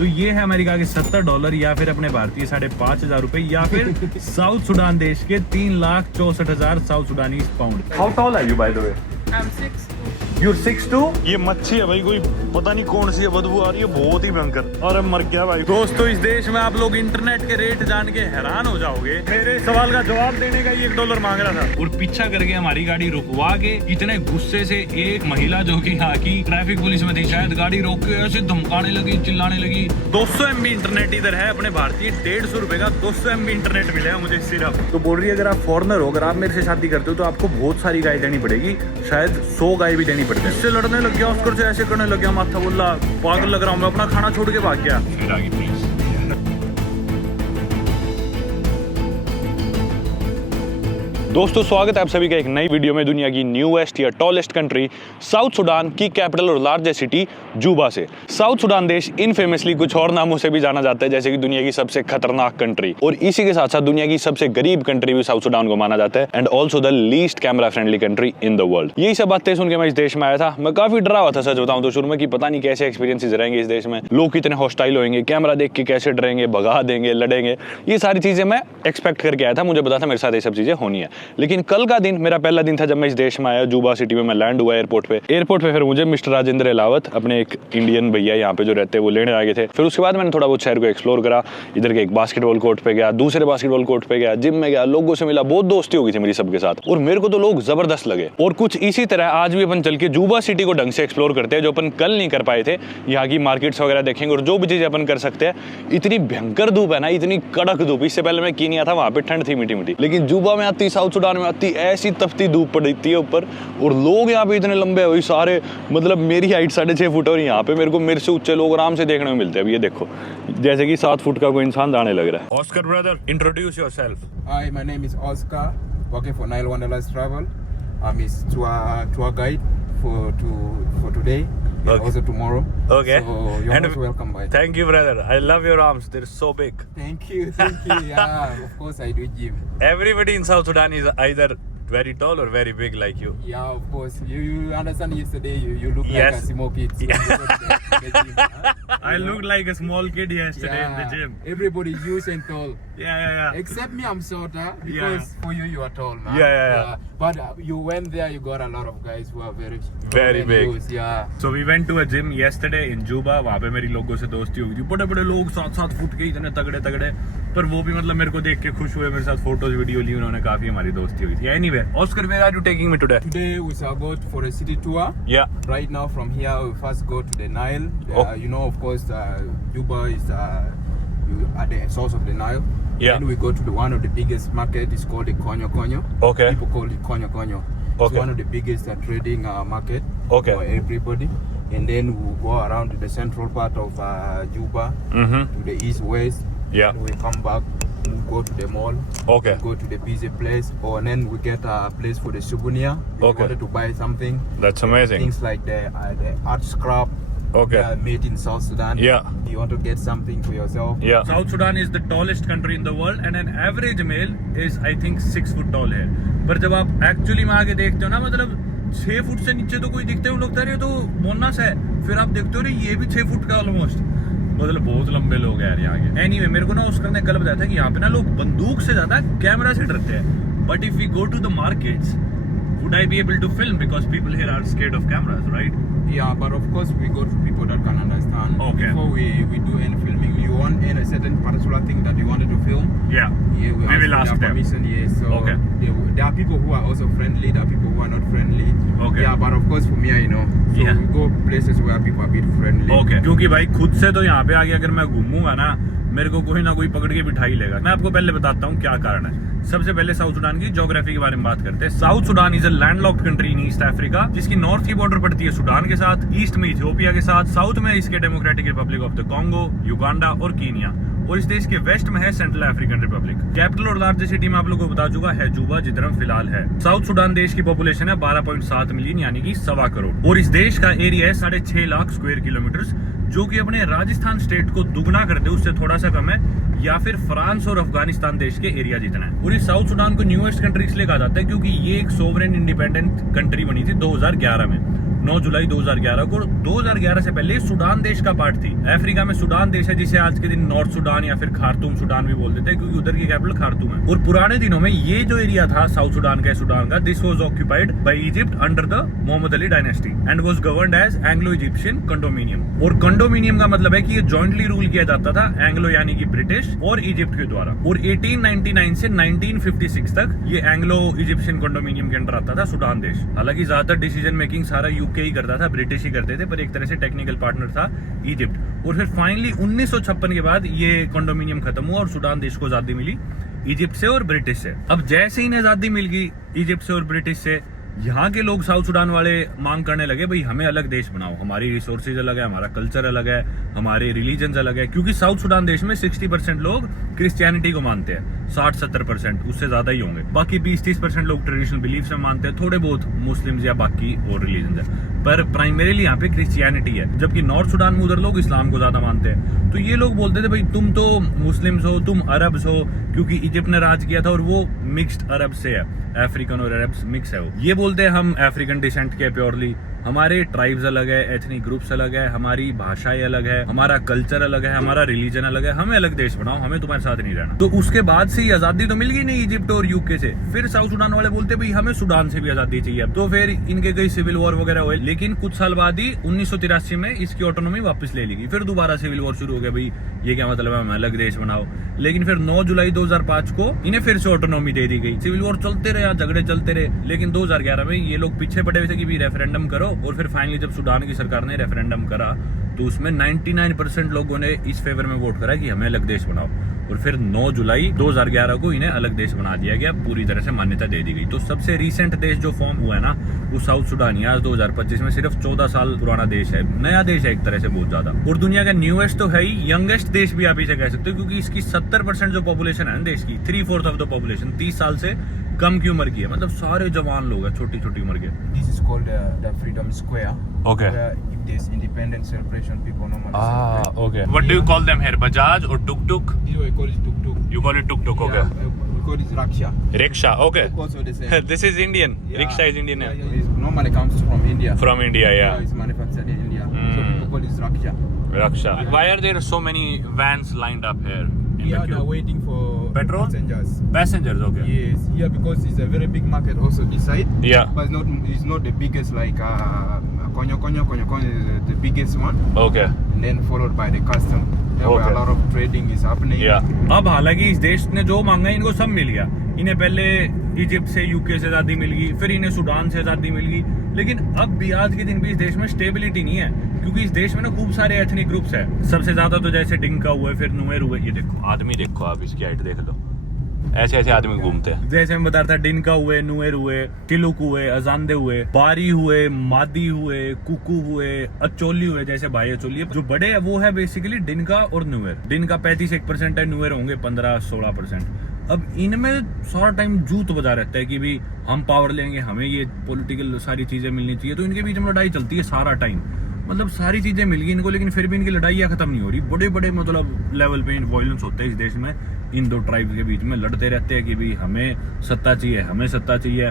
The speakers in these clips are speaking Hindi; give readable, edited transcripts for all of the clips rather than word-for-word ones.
तो ये है अमेरिका के $70 या फिर अपने भारतीय 5,500 रुपए या फिर साउथ सुडान देश के 3,64,000 South Sudanese pound. How tall are you by the way? I'm 6'2". You're 6'2"? ये मच्छी है भाई, कोई पता नहीं कौन सी है, बदबू आ रही है बहुत ही भयंकर। अरे मर गया भाई। दोस्तों इस देश में आप लोग इंटरनेट के रेट जान के हैरान हो जाओगे। मेरे सवाल का जवाब देने का $1 मांग रहा था और पीछा करके हमारी गाड़ी रुकवा के इतने गुस्से से एक महिला जो कि यहाँ की ट्रैफिक पुलिस में थी शायद, गाड़ी रोक के ऐसे धमकाने लगी, चिल्लाने लगी। 200 MB इंटरनेट इधर है, अपने भारतीय 150 रुपए का 200 MB इंटरनेट मिलेगा मुझे सिर्फ। तो बोल रही है अगर आप फॉरनर हो, अगर आप मेरे से शादी करते हो तो आपको बहुत सारी गाय देनी पड़ेगी, शायद 100 गाय भी देनी पड़ती है। इससे लड़ने लग गया, ऑस्कर से ऐसे करने लग गया, माथा बोला पागल लग रहा हूँ मैं, अपना खाना छोड़ के भाग गया। फिर आगे पुलिस। दोस्तों स्वागत है आप सभी का एक नई वीडियो में दुनिया की न्यूएस्ट या टॉलेस्ट कंट्री साउथ सुडान की कैपिटल और लार्जेस्ट सिटी जूबा से। साउथ सुडान देश इनफेमसली कुछ और नामों से भी जाना जाता है, जैसे कि दुनिया की सबसे खतरनाक कंट्री, और इसी के साथ साथ दुनिया की सबसे गरीब कंट्री भी साउथ सुडान को माना जाता है, and also the least camera friendly country in the world. यही सब बातें सुन के मैं इस देश में आया था। मैं काफी डरा हुआ था सच बताऊं तो शुरू में, कि पता नहीं कैसे एक्सपीरियंसेस रहेंगे इस देश में, लोग कितने हॉस्टाइल होंगे, कैमरा देख के कैसे डरेंगे, भगा देंगे, लड़ेंगे। ये सारी चीजें मैं एक्सपेक्ट करके आया था, मुझे पता था मेरे साथ ये सब चीजें होनी है। लेकिन कल का दिन मेरा पहला दिन था जब मैं इस देश में आया, जूबा सिटी में मैं लैंड हुआ एयरपोर्ट पे। फिर मुझे मिस्टर राजेंद्र अलावत, अपने एक इंडियन भैया यहाँ पे जो रहते हैं, वो लेने आ गए थे। फिर उसके बाद मैंने थोड़ा बहुत शहर को एक्सप्लोर करा। इधर के एक बास्केटबॉल कोर्ट पे गया, दूसरे बास्केटबॉल कोर्ट पे गया, जिम में गया, लोगों से मिला, बहुत दोस्ती हो गई थी मेरी सबके साथ, और मेरे को तो लोग जबरदस्त लगे। और कुछ इसी तरह आज भी अपन चल के जूबा सिटी को ढंग से एक्सप्लोर करते हैं, जो अपन कल नहीं कर पाए थे। यहाँ की मार्केट्स वगैरह देखेंगे और जो भी चीजें अपन कर सकते हैं। इतनी भयंकर धूप है ना, इतनी कड़क धूप, इससे पहले मैं की नहीं था, वहां पे ठंड थी मीठी मीठी, लेकिन जूबा में आती, साउथ सुडान में आती, ऐसी तपती धूप पड़ती है ऊपर, और लोग यहाँ पे इतने लंबे हुए सारे, मतलब मेरी हाइट 6.5 फुट, और यहाँ पे मेरे को मेरे से ऊंचे लोग आराम से देखने में मिलते हैं। अब ये देखो जैसे कि 7 फुट का कोई इंसान जाने लग रहा है। Oscar brother, introduce yourself. Hi, my name is Oscar, working for Nile Wanderlust Travel. I'm his tour guide for today and Okay. also tomorrow. Okay. So you're And most welcome, by. Thank you, brother. I love your arms. They're so big. Thank you. Yeah, of course I do gym. Everybody in South Sudan is either very tall or very big like you. Yeah, of course. You understand yesterday you look Yes. like a small kid. So Yeah. you go to the gym, huh? I looked like a small kid yesterday in the gym. Everybody huge and tall. Yeah. Except me, I'm shorter because for you are tall, man. Yeah. But you went there, you got a lot of guys who are very tall Very and big. huge, yeah. So we went to a gym yesterday in Juba. वहाँ पे मेरी लोगों से दोस्ती हुई थी। बड़े-बड़े लोग 7-7 फुट के, इतने तगड़े, पर वो भी मतलब मेरे को देख के खुश हुए, मेरे साथ फोटोज वीडियो ली उन्होंने, काफी हमारी दोस्ती हुई थी। Anyway, Oscar, where are you taking me today? Today we shall go for a city tour. Yeah. Right now from here we first go to the Nile. Oh. You know, of course, Juba is at the source of the Nile. Yeah. Then we go to one of the biggest market. It's called the Konyo Konyo. Okay. People call it Konyo Konyo. Okay. It's one of the biggest trading market Okay. for everybody. And then we go around to the central part of Juba, to the east-west. Yeah. And we come back, we go to the mall. Okay. Go to the busy place, and then we get a place for the souvenir. If Okay. you wanted to buy something, That's amazing. things like the art scrap, Okay. made in South Sudan. Yeah. You want to get something for yourself. Yeah. South Sudan is the tallest country in the world and an average male is I think 6 foot tall है। पर जब आप एक्चुअली में आगे देखते हो ना, मतलब 6 फुट से नीचे तो कोई दिखते हो लगता है तो मोनास है, फिर आप देखते हो ये भी 6 फुट का ऑलमोस्ट, मतलब बहुत लंबे लोग हैं यार यहाँ के। एनीवे, मेरे को ना उसका ने कल बताया था कि यहाँ पे ना लोग बंदूक से ज्यादा कैमरा से डरते हैं। But if we go to the markets, would I be able to film because people here are scared of cameras, right? Yeah, but of course we go to people that can understand. Okay. Before we do any filming, you want any certain particular thing that you wanted to film. Yeah. Yeah, We will ask them. permission. Yes. So Okay. there are people who are also friendly. There are people who are not friendly. Okay. Yeah, but of course for me, you know, so Yeah. we go places where people are a bit friendly. Okay. क्योंकि भाई खुद से तो यहाँ पे आगे अगर मैं घूमूंगा ना, मेरे को कोई ना कोई पकड़ के बिठा ही लेगा। मैं आपको पहले बताता हूँ क्या कारण है। सबसे पहले साउथ सुडान की ज्योग्राफी के बारे में बात करते हैं। South Sudan is a landlocked country in east Africa, जिसकी नॉर्थ की बॉर्डर पड़ती है सुडान के साथ, ईस्ट में इथियोपिया के साथ, साउथ में इसके democratic Republic of the Congo, Uganda और कीनिया, और इस देश के वेस्ट में है सेंट्रल अफ्रीकन रिपब्लिक। कैपिटल और लार्जेस्ट सिटी में आप लोगों को बता चुका है जूबा, जिधर हम फिलहाल है। साउथ सुडान देश की पॉपुलेशन है 12.7 मिलियन, यानी कि 1.25 करोड़, और इस देश का एरिया है 6.5 लाख स्क्वायर किलोमीटर, जो कि अपने राजस्थान स्टेट को दुगना कर दे, उससे थोड़ा सा कम है, या फिर फ्रांस और अफगानिस्तान देश के एरिया जितना है। और इस साउथ सुडान को न्यूएस्ट कंट्री इसलिए कहा जाता है क्योंकि ये एक सोवरेन इंडिपेंडेंट कंट्री बनी थी 2011 में। 9 जुलाई 2011 को। 2011 से पहले सूडान देश का पार्ट थी। अफ्रीका में सूडान देश है जिसे आज के दिन नॉर्थ सूडान या फिर खार्तूम सूडान भी बोल देते हैं, क्योंकि उधर की कैपिटल खार्तूम है। और पुराने दिनों में ये जो एरिया था साउथ सूडान का, सूडान का, this was occupied by Egypt under the Muhammad Ali dynasty and was governed as Anglo Egyptian condominium. और कंडोमिनियम का मतलब है कि ये जॉइंटली रूल किया जाता था एंग्लो यानी कि ब्रिटिश और इजिप्ट के द्वारा। और 1899 से 1956 तक ये एंग्लो इजिप्शियन कंडोमिनियम के अंडर आता था सूडान देश। हालांकि ज्यादातर डिसीजन मेकिंग सारा यूके ही करता था, ब्रिटिश ही करते थे, पर एक तरह से टेक्निकल पार्टनर था इजिप्ट। और फिर फाइनली 1956 के बाद ये कंडोमिनियम खत्म हुआ और सूडान देश को आजादी मिली इजिप्ट से और ब्रिटिश से। अब जैसे ही आजादी मिल गई इजिप्ट से और ब्रिटिश से, यहाँ के लोग साउथ सूडान वाले मांग करने लगे भाई हमें अलग देश बनाओ, हमारी रिसोर्सेज अलग है, हमारा कल्चर अलग है, हमारे रिलीजन अलग है। क्योंकि साउथ सूडान देश में 60% लोग क्रिश्चियनिटी को मानते हैं, 60-70%, उससे ज्यादा ही होंगे। बाकी 20-30% लोग ट्रेडिशनल बिलीफ में मानते हैं, थोड़े बहुत मुस्लिम्स या बाकी और रिलीजन है, पर प्राइमरीली यहाँ पे क्रिश्चियनिटी है। जबकि नॉर्थ सूडान में उधर लोग इस्लाम को ज्यादा मानते हैं। तो ये लोग बोलते थे भाई तुम तो मुस्लिम्स हो, तुम अरब्स हो, क्योंकि इजिप्ट ने राज किया था और वो मिक्स्ड अरब से है, अफ्रीकन और अरब्स मिक्स है वो। ये बोलते हैं हम अफ्रीकन डिसेंट के प्योरली, हमारे ट्राइब्स अलग है, एथनिक ग्रुप्स अलग है, हमारी भाषाएं अलग है, हमारा कल्चर अलग है, हमारा रिलीजन अलग है, हमें अलग देश बनाओ, हमें तुम्हारे साथ नहीं रहना। तो उसके बाद से ही आजादी तो मिल गई नहीं इजिप्ट और यूके से। फिर साउथ सूडान वाले बोलते भाई हमें सूडान से भी आजादी चाहिए। तो फिर इनके कई सिविल वॉर वगैरह हुए, लेकिन कुछ साल बाद ही 1983 में इसकी ऑटोनॉमी वापस ले ली गई। फिर दोबारा सिविल वॉर शुरू हो गया, भाई ये क्या मतलब है, हमें अलग देश बनाओ। लेकिन फिर 9 जुलाई 2005 को इन्हें फिर से ऑटोनॉमी दे दी गई। सिविल वॉर चलते रहे, झगड़े चलते रहे, लेकिन 2011 में ये लोग पीछे पड़े हुए थे कि भी रेफरेंडम करो। और फिर फाइनली जब सूडान की सरकार ने रेफरेंडम करा तो उसमें 99% लोगों ने इस फेवर में वोट करा कि हमें अलग देश बनाओ। और फिर 9 जुलाई 2011 को इन्हें अलग देश बना दिया गया, पूरी तरह से मान्यता दे दी गई। तो सबसे रिसेंट देश जो फॉर्म हुआ है ना वो साउथ सूडान ही आज 2025 में सिर्फ 14 साल पुराना देश है, नया देश है एक तरह से बहुत ज्यादा। और दुनिया का न्यूएस्ट तो है ही, यंगेस्ट देश भी आप इसे कह सकते हो, क्योंकि इसकी 70% जो पॉपुलेशन है ना देश की, 3/4 ऑफ द पॉपुलेशन 30 साल से कम की उम्र की है, मतलब सारे जवान लोग हैं, छोटी छोटी उम्र के। This is called the Freedom Square. Okay. Where if there's independence celebration, people normally celebrate. okay. What do you call them here? Bajaj or tuk tuk? Here we call it tuk tuk. You call it tuk tuk, okay. Yeah, we call it rickshaw. Rickshaw, okay. Also the same. This is Indian. Yeah. Rickshaw is Indian. Yeah, it normally comes from India. From India, yeah. It's manufactured in India. So Mm. people call it rickshaw. Rickshaw. Why are there so many vans lined up here? in the Yeah, queue? they're waiting for Petrol? passengers. Passengers, okay. Yes, yeah, because it's a very big market also this side. Yeah. But it's not the biggest like Konyo is the biggest one. Okay. And then followed by the custom. There where Okay. a lot of trading is happening. Yeah. अब हालांकि इस देश ने जो मांगा है इनको सब मिल गया। इन्हें पहले इजिप्ट से, यूके से आजादी मिल गई, फिर इन्हें सूडान से आजादी मिल गई, लेकिन अब भी आज के दिन भी इस देश में स्टेबिलिटी नहीं है, क्योंकि इस देश में ना खूब सारे एथनिक ग्रुप्स है। सबसे ज्यादा तो जैसे डिंका हुए, फिर नुएर हुए, ये देखो आदमी देखो आप, इसकी हाइट देख लो, ऐसे ऐसे आदमी घूमते हैं। जैसे मैं बता रहा था, डिंका हुए, नुएर हुए, तिलुक हुए, अजांदे हुए, बारी हुए, मादी हुए, कुकू हुए, अचोली हुए, जैसे भाई अचोली। जो बड़े है वो है बेसिकली डिंका और नुएर। डिंका 35% है, नुएर होंगे 15-16%। अब इनमें सारा टाइम जूत बजा रहता है कि भी हम पावर लेंगे, हमें ये पॉलिटिकल सारी चीजें मिलनी चाहिए। तो इनके बीच में लड़ाई चलती है सारा टाइम, मतलब सारी चीजें मिल गई इनको, लेकिन फिर भी इनकी लड़ाइयाँ खत्म नहीं हो रही। बड़े बड़े मतलब लेवल पे वायलेंस होते हैं इस देश में, इन दो ट्राइब के बीच में लड़ते रहते हैं कि भी हमें सत्ता चाहिए, हमें सत्ता चाहिए,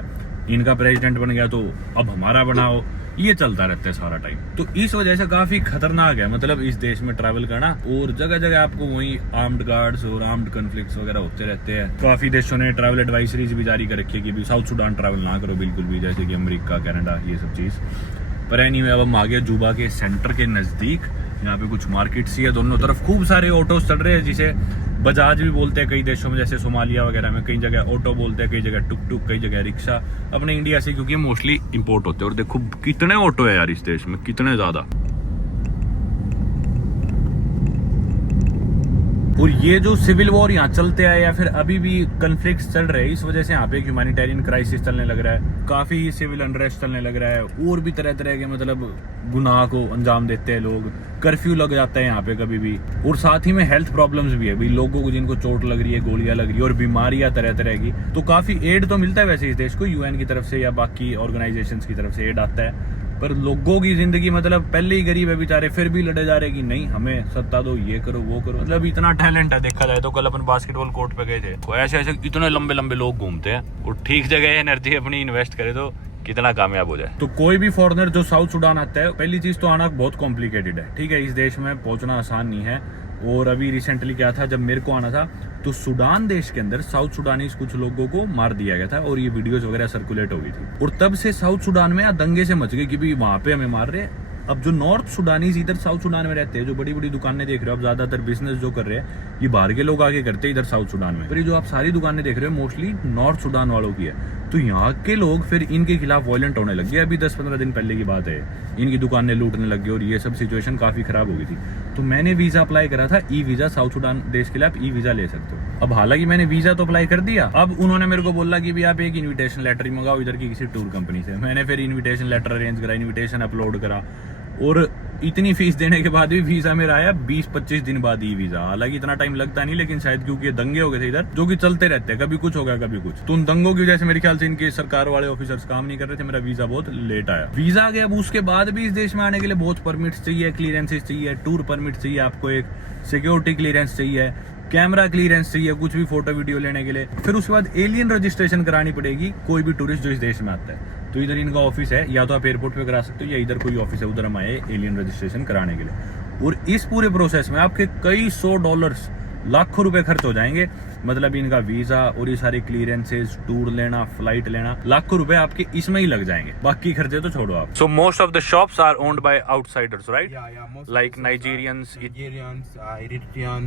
इनका प्रेसिडेंट बन गया तो अब हमारा बनाओ, ये चलता रहता है सारा टाइम। तो इस वजह से काफी खतरनाक है मतलब इस देश में ट्रैवल करना, और जगह जगह आपको वही आर्म्ड गार्ड्स और आर्म्ड कॉन्फ्लिक्ट्स वगैरह होते रहते हैं। काफी देशों ने ट्रैवल एडवाइजरीज भी जारी कर रखी है कि भी साउथ सूडान ट्रैवल ना करो बिल्कुल भी, जैसे कि अमेरिका, कनाडा, ये सब चीज। पर एनीवे अब हम आ गए जुबा के सेंटर के नजदीक। यहाँ पे कुछ मार्केट्स ही है, दोनों तरफ खूब सारे ऑटोज चल रहे हैं, जिसे बजाज भी बोलते हैं कई देशों में, जैसे सोमालिया वगैरह में कई जगह ऑटो बोलते हैं, कई जगह टुक टुक, कई जगह रिक्शा। अपने इंडिया से क्योंकि मोस्टली इंपोर्ट होते हैं। और देखो कितने ऑटो है यार इस देश में, कितने ज्यादा। और ये जो सिविल वॉर यहाँ चलते आए या फिर अभी भी कन्फ्लिक्ट चल रहे हैं, इस वजह से यहाँ पे एक ह्यूमैनिटेरियन क्राइसिस चलने लग रहा है, काफी सिविल अनरेस्ट चलने लग रहा है, और भी तरह तरह के मतलब गुनाह को अंजाम देते हैं लोग। कर्फ्यू लग जाता है यहाँ पे कभी भी, और साथ ही में हेल्थ प्रॉब्लम्स भी है भाई, लोगों को जिनको चोट लग रही है, गोलियां लग रही है, और बीमारियां तरह तरह की। तो काफी एड तो मिलता है वैसे इस देश को, यूएन की तरफ से या बाकी ऑर्गेनाइजेशंस की तरफ से एड आता है, पर लोगों की जिंदगी मतलब पहले ही गरीब है बेचारे, फिर भी लड़े जा रहे कि नहीं हमें सत्ता दो, ये करो वो करो। मतलब इतना टैलेंट है देखा जाए तो। कल अपन बास्केटबॉल कोर्ट पे गए थे, तो ऐसे ऐसे इतने लंबे लंबे लोग घूमते हैं, और ठीक जगह एनर्जी अपनी इन्वेस्ट करे तो कितना कामयाब हो जाए। तो कोई भी फॉरेनर जो साउथ सुडान आता है, पहली चीज तो आना बहुत कॉम्प्लिकेटेड है, ठीक है, इस देश में पहुंचना आसान नहीं है। और अभी रिसेंटली क्या था, जब मेरे को आना था तो सुडान देश के अंदर साउथ सुडानीज कुछ लोगों को मार दिया गया था और ये वीडियोस वगैरह सर्कुलेट हो गई थी। और तब से साउथ सुडान में दंगे से मच गए कि भाई वहां पे हमें मार रहे हैं। अब जो नॉर्थ सुडानीज इधर साउथ सुडान में रहते हैं, जो बड़ी बड़ी दुकानें देख रहे हो, अब ज्यादातर बिजनेस जो कर रहे हैं ये बाहर के लोग आके करते हैं इधर साउथ सुडान में। पर ये जो आप सारी दुकानें देख रहे हो मोस्टली नॉर्थ सुडान वालों की है। तो यहाँ के लोग फिर इनके खिलाफ वायलेंट होने लग गए। अभी 10-15 दिन पहले की बात है, इनकी दुकानें लूटने लग गए और ये सब सिचुएशन काफी खराब हो गई थी। तो मैंने वीजा अप्लाई करा था, ई वीजा, साउथ सुडान देश के लिए आप ई वीजा ले सकते हो। अब हालांकि मैंने वीजा तो अप्लाई कर दिया, अब उन्होंने मेरे को बोला कि भी आप एक इन्विटेशन लेटर ही मंगाओ इधर की किसी टूर कंपनी से। मैंने फिर इन्विटेशन लेटर अरेंज करा, इन्विटेशन अपलोड करा, और इतनी फीस देने के बाद भी वीजा मेरा आया 20-25 दिन बाद ई वीजा। हालांकि इतना टाइम लगता नहीं, लेकिन शायद क्योंकि ये दंगे हो गए थे इधर, जो कि चलते रहते हैं, कभी कुछ हो गया कभी कुछ। तो उन दंगों की वजह से मेरे ख्याल से इनके सरकार वाले ऑफिसर्स काम नहीं कर रहे थे, मेरा वीजा बहुत लेट आया। वीजा आ गया, अब उसके बाद भी इस देश में आने के लिए बहुत परमिट्स चाहिए, क्लियरेंसेस चाहिए, टूर परमिट चाहिए, आपको एक सिक्योरिटी क्लियरेंस चाहिए, कैमरा क्लियरेंस चाहिए कुछ भी फोटो वीडियो लेने के लिए। फिर उसके बाद एलियन रजिस्ट्रेशन करानी पड़ेगी कोई भी टूरिस्ट जो इस देश में आता है। तो इधर इनका ऑफिस है, या तो आप एयरपोर्ट पे करा सकते हो, या इधर कोई ऑफिस है उधर हम आए एलियन रजिस्ट्रेशन कराने के लिए। और इस पूरे प्रोसेस में आपके कई $100 लाखों रुपए खर्च हो जाएंगे। मतलब इनका वीजा और ये सारे क्लियरेंसेस, टूर लेना, फ्लाइट लेना, लाखों रुपए आपके इसमें ही लग जाएंगे, बाकी खर्चे तो छोड़ो आप। So most of the shops are owned by outsiders, right? Like Nigerians, Eritrean,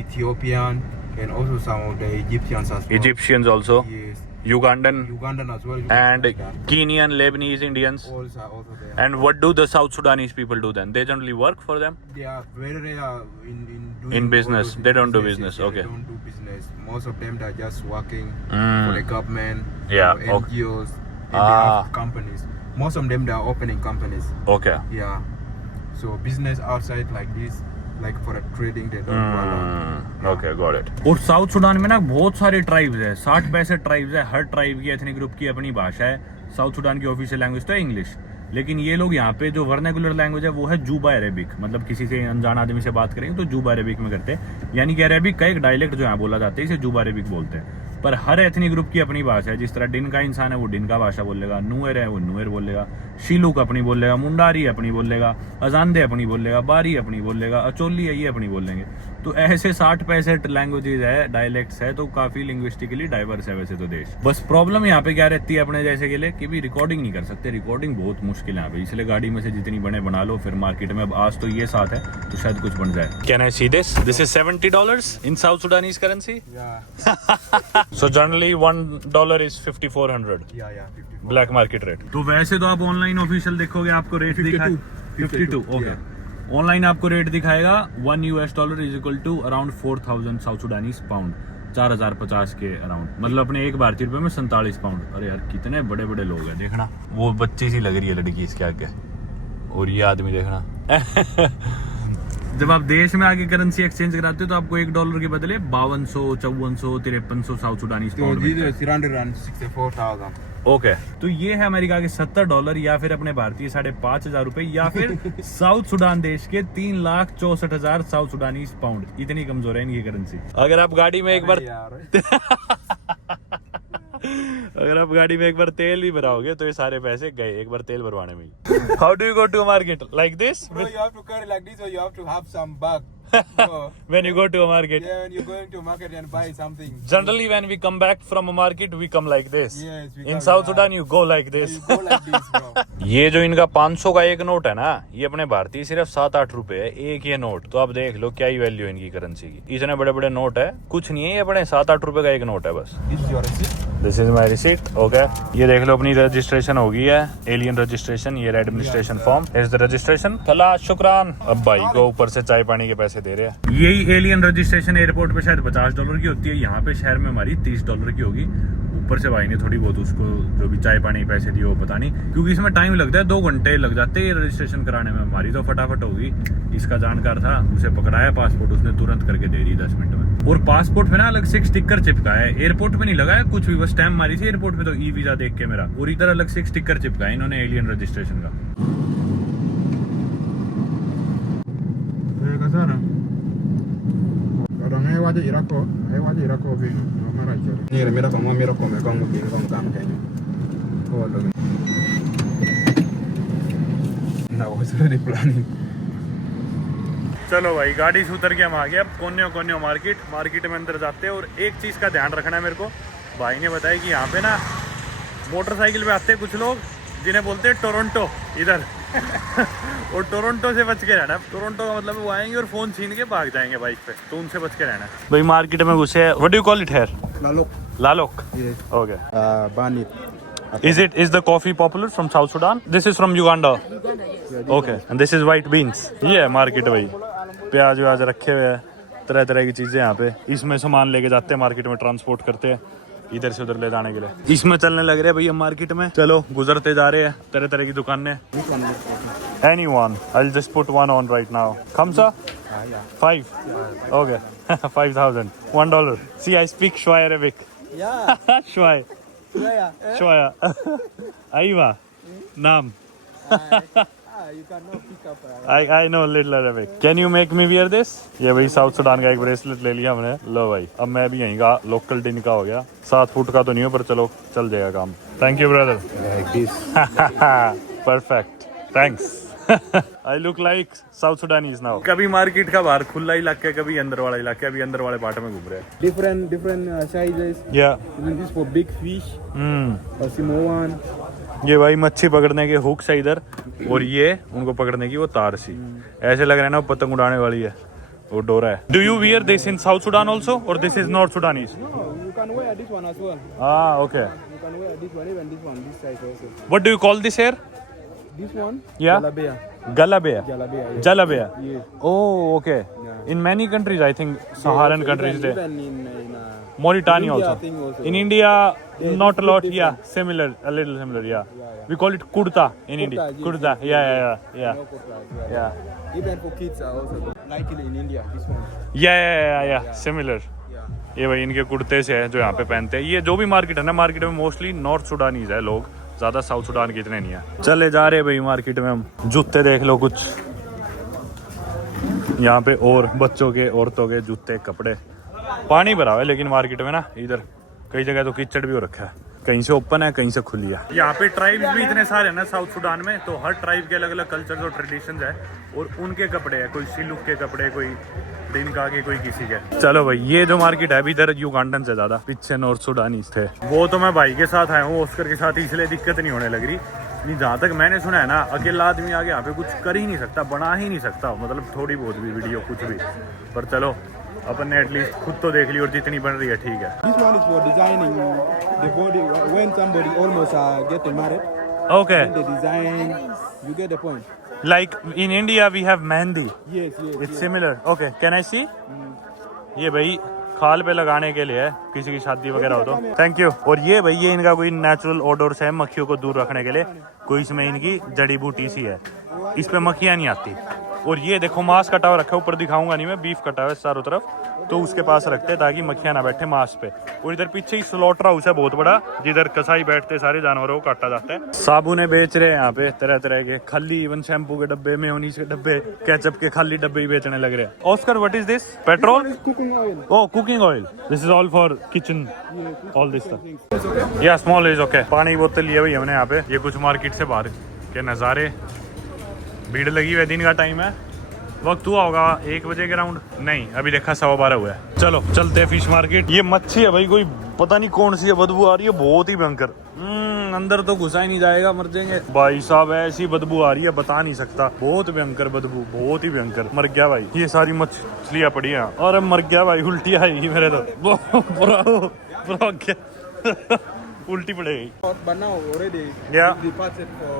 Ethiopian, and also some of the Egyptians as well. Egyptians also, Yes. Ugandan as well. and Kenyan, Lebanese, Indians. Also there. And what do the South Sudanese people do then? They generally work for them? They are very rare in doing In business. all those They don't do businesses. business. Yeah, Okay. They don't do business. Most of them they are just working Mm. for the government, Yeah, for okay. NGOs, and they Ah. have companies. Most of them they are opening companies. Okay. Yeah. So business outside like this, like for a trading, they don't go around. Okay, got it. और साउथ सुडान में ना बहुत सारे ट्राइब्स है, 60-65 ट्राइब्स है। हर ट्राइब की एथनिक ग्रुप की अपनी भाषा है। साउथ सुडान की ऑफिशियल लैंग्वेज तो है इंग्लिश, लेकिन ये लोग यहाँ पे जो वर्नाकुलर लैंग्वेज है वो है जूबा अरेबिक। मतलब किसी से अनजान आदमी से बात करेंगे तो जूबा अरेबिक में करते हैं, यानी कि अरेबिक का एक डायलेक्ट जो यहाँ बोला जाता है इसे जूबा अरेबिक बोलते हैं। पर हर एथनिक ग्रुप की अपनी भाषा है। जिस तरह डिन का इंसान है वो डिन का भाषा बोलेगा, नुएर है वो नुएर बोलेगा, शीलूक अपनी बोलेगा, मुंडारी अपनी बोलेगा, अजानदे अपनी बोलेगा, बारी अपनी बोलेगा, अचोली है ये अपनी बोलेंगे। तो ऐसे 60-65 लैंग्वेजेस है, डायलेक्ट्स है, तो काफी लिंग्विस्टिकली डाइवर्स है वैसे तो देश। बस प्रॉब्लम यहाँ पे क्या रहती है अपने जैसे के लिए कि भी रिकॉर्डिंग नहीं कर सकते, रिकॉर्डिंग बहुत मुश्किल है यहाँ पे। इसलिए गाड़ी में से जितनी बने बना लो, फिर मार्केट में अब आज तो ये साथ है तो शायद कुछ बन जाए। Can I see this? This is $70 in south Sudanese currency. Yeah. So generally $1 is 5400 Yeah. 54. Black market rate. तो वैसे तो आप ऑनलाइन ऑफिशियल देखोगे आपको रेट दिखाए 52। ओके, ऑनलाइन आपको रेट दिखाएगा $1 is equal to around 4000 South Sudanese pound, 4050 के अराउंड। मतलब अपने एक भारतीय रुपए में 47 पाउंड। अरे यार कितने बड़े बड़े लोग हैं, देखना वो बच्ची सी लग रही है लड़की इसके आगे, और ये आदमी देखना। जब आप देश में आके करेंसी एक्सचेंज कराते हो तो आपको $1 के बदले 5200, 5400, 5300 south Sudanese So pound these मिलता are है। 364,000. ओके, तो ये है अमेरिका के $70, या फिर अपने भारतीय 5500 रुपए, या फिर साउथ सुडान देश के 3,64,000 साउथ सुडानीज पाउंड। इतनी कमजोर है इनकी करेंसी। अगर आप गाड़ी में एक बार अगर आप गाड़ी में एक बार तेल भी भराओगे तो ये सारे पैसे गए एक बार तेल भरवाने में ही। How do you go to market like this? Bro, you have to carry like this, or you have to have some bag. When you go to a market? Yeah, when you're going to market and buy something. Generally when we come back from a market we come like this. Yes, we In come, South yeah. Sudan you go like this. You go like this, bro. ये जो इनका 500 का एक नोट है ना, ये अपने भारतीय सिर्फ 7-8 रुपए है एक ये नोट। तो आप देख लो क्या ही वैल्यू है इनकी करेंसी की। इतने बड़े बड़े नोट है, कुछ नहीं है, ये अपने 7-8 रुपए का एक नोट है बस। This is your receipt. This is my receipt. Okay, ये देख लो अपनी रजिस्ट्रेशन हो गई है, एलियन रजिस्ट्रेशन, ये administration form is the registration. चला शुक्रान। अब भाई को ऊपर से चाय पानी के पैसे दे रहे हैं। यही एलियन रजिस्ट्रेशन एयरपोर्ट पे शायद $50 की होती है, यहाँ पे शहर में हमारी $30 की होगी। ऊपर से भाई ने थोड़ी बहुत उसको जो भी चाय पानी के पैसे दिए वो पता नहीं, क्योंकि इसमें टाइम लगता है, 2 घंटे लग जाते हैं रजिस्ट्रेशन कराने में। हमारी तो फटाफट होगी। इसका जानकार था, उसे पकड़ाया पासपोर्ट, उसने तुरंत करके दे दी 10 मिनट में। और पासपोर्ट पे ना अलग से एक स्टिकर चिपका है, एयरपोर्ट पे नहीं लगा है कुछ भी, बस स्टैम्प मारी थी एयरपोर्ट पे तो ई वीजा देख के मेरा, और इधर अलग से एक स्टिकर चिपका है इन्होंने एलियन रजिस्ट्रेशन का। I was already planning. चलो भाई गाड़ी से उतर के हम आ गए। अब कोन्यो मार्केट में अंदर जाते हैं। और एक चीज़ का ध्यान रखना है मेरे को, भाई ने बताया कि यहाँ पे ना मोटरसाइकिल पे आते हैं कुछ लोग जिन्हें बोलते हैं टोरंटो इधर और टोरंटो से बच के रहना। टोरंटो का मतलब वो आएंगे और फोन छीन के भाग जाएंगे बाइक पे, तो उनसे बच के रहना। भाई मार्केट में घुसे, what do you call it here? लालोक। Okay. Banit. Is the coffee popular from South Sudan? This is from Uganda. Okay. And this is white beans. ये है मार्केट भाई, प्याज व्याज रखे हुए हैं, तरह तरह की चीजें यहाँ पे। इसमें सामान लेके जाते हैं मार्केट में, ट्रांसपोर्ट करते हैं इधर से उधर ले जाने के लिए। इसमें चलने लग रहे हैं भैया मार्केट में। चलो गुजरते जा रहे हैं तरह तरह की दुकानें। Anyone? I'll just put one on right now. Khamsa? 5. Okay. 5,000. $1. See, I speak Shwai Arabic. Yeah, Shwai. Shwaya. Shwaya. Aiva. Naam. You cannot pick up. I know little Arabic. Can you make me wear this? ये भाई साउथ सुडान का एक ब्रेसलेट ले लिया हमने। लो भाई, अब मैं भी यहीं का लोकल टिन का हो गया। 7 फुट का तो नहीं हो, पर चलो चल जाएगा काम। Thank you brother. Like this. Perfect, thanks. I look like South Sudanese now. कभी मार्केट का बाहर खुला इलाका है, कभी अंदर वाला इलाका है। अभी अंदर वाले पार्ट में घूम रहे हैं। Different sizes. Yeah. Even this for big fish. Or small one. ये भाई मच्छी पकड़ने के हुक्स है इधर, और ये उनको पकड़ने की वो तार सी। ऐसे लग रहा है ना पतंग उड़ाने वाली है, वो डोरा है। Do you wear this in South Sudan also, और this is North Sudanese? No, you can wear this one as well. Okay. You can wear this one, even this one, this size also. What do you call this hair? This one? Yeah. Jalabia. Galabea. Jalabia. Yeah. Jalabea. Yes. Oh, okay. Yeah. In many countries, I think Saharan countries there. Even in Mauritania India, also. I think also. In India, Yeah, not a lot. different. Yeah, similar, a little similar. Yeah. Yeah. We call it kurta in Kurta, India. yes, Kurta. yes, Yeah. No kurtas, yeah. Yeah. Even for kids are also like in India. This one. Yeah. Similar. Yeah. ये भाई इनके कुर्ते से है जो यहाँ पे पहनते हैं। ये जो भी मार्केट है ना, मार्केट में मोस्टली नॉर्थ सुडानीज है लोग, ज्यादा साउथ सुडान के इतने नहीं है। चले जा रहे भाई मार्केट में हम। जूते देख लो कुछ यहाँ पे, और बच्चों के, औरतों के जूते, कपड़े। पानी भरा हुआ है लेकिन मार्केट में ना इधर कई जगह तो कीचड़ भी हो रखा है, कहीं से ओपन है कहीं से खुली है। यहाँ पे ट्राइब्स भी इतने सारे हैं ना साउथ सुडान में, तो हर ट्राइब के अलग अलग कल्चर और ट्रेडिशंस है, और उनके कपड़े हैं, कोई सिलुक के कपड़े, कोई डिनका के, कोई किसी के। चलो भाई, ये जो मार्केट है अभी इधर युगांडन से ज्यादा, पीछे नॉर्थ सुडानीज थे। वो तो मैं भाई के साथ आया हूँ, ऑस्कर के साथ, इसलिए दिक्कत नहीं होने लग रही। जहाँ तक मैंने सुना है ना, अकेला आदमी आगे यहाँ पे कुछ कर ही नहीं सकता, बना ही नहीं सकता, मतलब थोड़ी बहुत भी वीडियो कुछ भी। पर चलो अपन ने एटलीस्ट खुद तो देख ली, और जितनी बन रही है ठीक है। This one is for designing the body when somebody almost getting married. Okay. When they design, you get the point. Like in India we have mehndi. Yes. It's similar. Okay, can I see? ये भाई खाल पे लगाने के लिए है, किसी की शादी वगैरह हो तो। Thank you. और ये भाई, ये इनका कोई नेचुरल ओडोर्स है, मक्खियों को दूर रखने के लिए, कोई इसमें इनकी जड़ी बूटी सी है, इस पे मक्खियाँ नहीं आती। और ये देखो मांस कटा हुआ रखा है, ऊपर दिखाऊंगा नहीं मैं, बीफ कटा हुआ है चारों तरफ, तो उसके पास रखते हैं ताकि मक्खियाँ ना बैठे मांस पे। और इधर पीछे ही स्लॉटर हाउस है बहुत बड़ा, जिधर कसाई बैठते सारे जानवरों को काटा जाता है। साबुने बेच रहे हैं यहाँ पे तरह तरह के, खली, इवन शैम्पू के डब्बे, मेयोनीज के डब्बे, केचप के खाली डब्बे ही बेचने लग रहे हैं। Oscar, what is this? Petrol? Cooking oil. Oh, cooking oil. This is all for kitchen. All this stuff. Yeah, small is okay. पानी की बोतल लिए भाई हमने यहाँ पे। ये कुछ मार्केट से बाहर के नज़ारे, भीड़ लगी हुई है, दिन का टाइम है, वक्त हुआ होगा 1 बजे के राउंड, नहीं अभी देखा 12:15 हुआ है। चलो चलते हैं फिश मार्केट। ये मच्छी है भाई, कोई पता नहीं कौन सी है, बदबू आ रही है बहुत ही भयंकर। अंदर तो घुसा ही नहीं जाएगा, मर जाएंगे भाई साहब, ऐसी बदबू आ रही है बता नहीं सकता, बहुत भयंकर बदबू, बहुत ही भयंकर। मर गया भाई, ये सारी मछलियाँ पड़ी हैं, और मर गया भाई, उल्टी आई मेरे तो पूरा क्या उल्टी पड़ेगी। But now already Yeah. it's departed for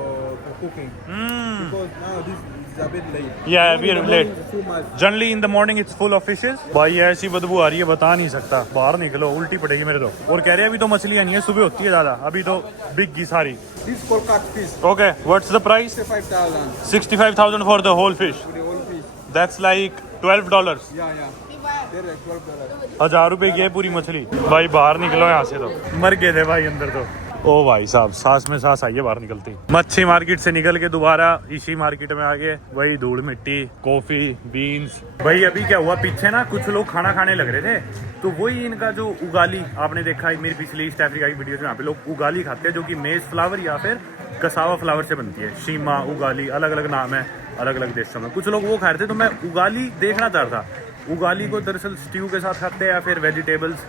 cooking. Because now this is a bit late. Yeah, Now we in are the late. morning it's too much. Generally in the morning it's full of fishes. भाई ऐसी बदबू आ रही है बता नहीं सकता, बाहर निकलो उल्टी पड़ेगी मेरे तो। और कह रहे हैं अभी तो मछलियाँ नहीं है, सुबह होती है ज्यादा, अभी तो बिग गी सारी। This is called catfish. Okay, what's the price? 65,000 65,000 for the whole fish. for the whole fish. That's like $12। Yeah. They're like $12. 1000 रुपए की है पूरी मछली। भाई बाहर निकलो यहाँ से, तो मर गए थे भाई अंदर तो। ओ भाई साहब, सांस में सांस आई है बाहर निकलती। मच्छी मार्केट से निकल के दोबारा इसी मार्केट में आ गए, वही धूल मिट्टी, कॉफी, बीन्स। भाई अभी क्या हुआ, पीछे ना कुछ लोग खाना खाने लग रहे थे, तो वही इनका जो उगाली आपने देखा है मेरी पिछली ईस्ट अफ्रीका की वीडियो में, यहाँ पे लोग उगाली खाते हैं, जो कि मेज फ्लावर या फिर कसावा फ्लावर से बनती है। शीमा, उगाली, अलग अलग नाम है अलग अलग देशों में। कुछ लोग वो खा रहे थे तो मैं उगाली देखना चाह रहा था। उगाली को दरअसल स्ट्यू के साथ खाते हैं या फिर वेजिटेबल्स,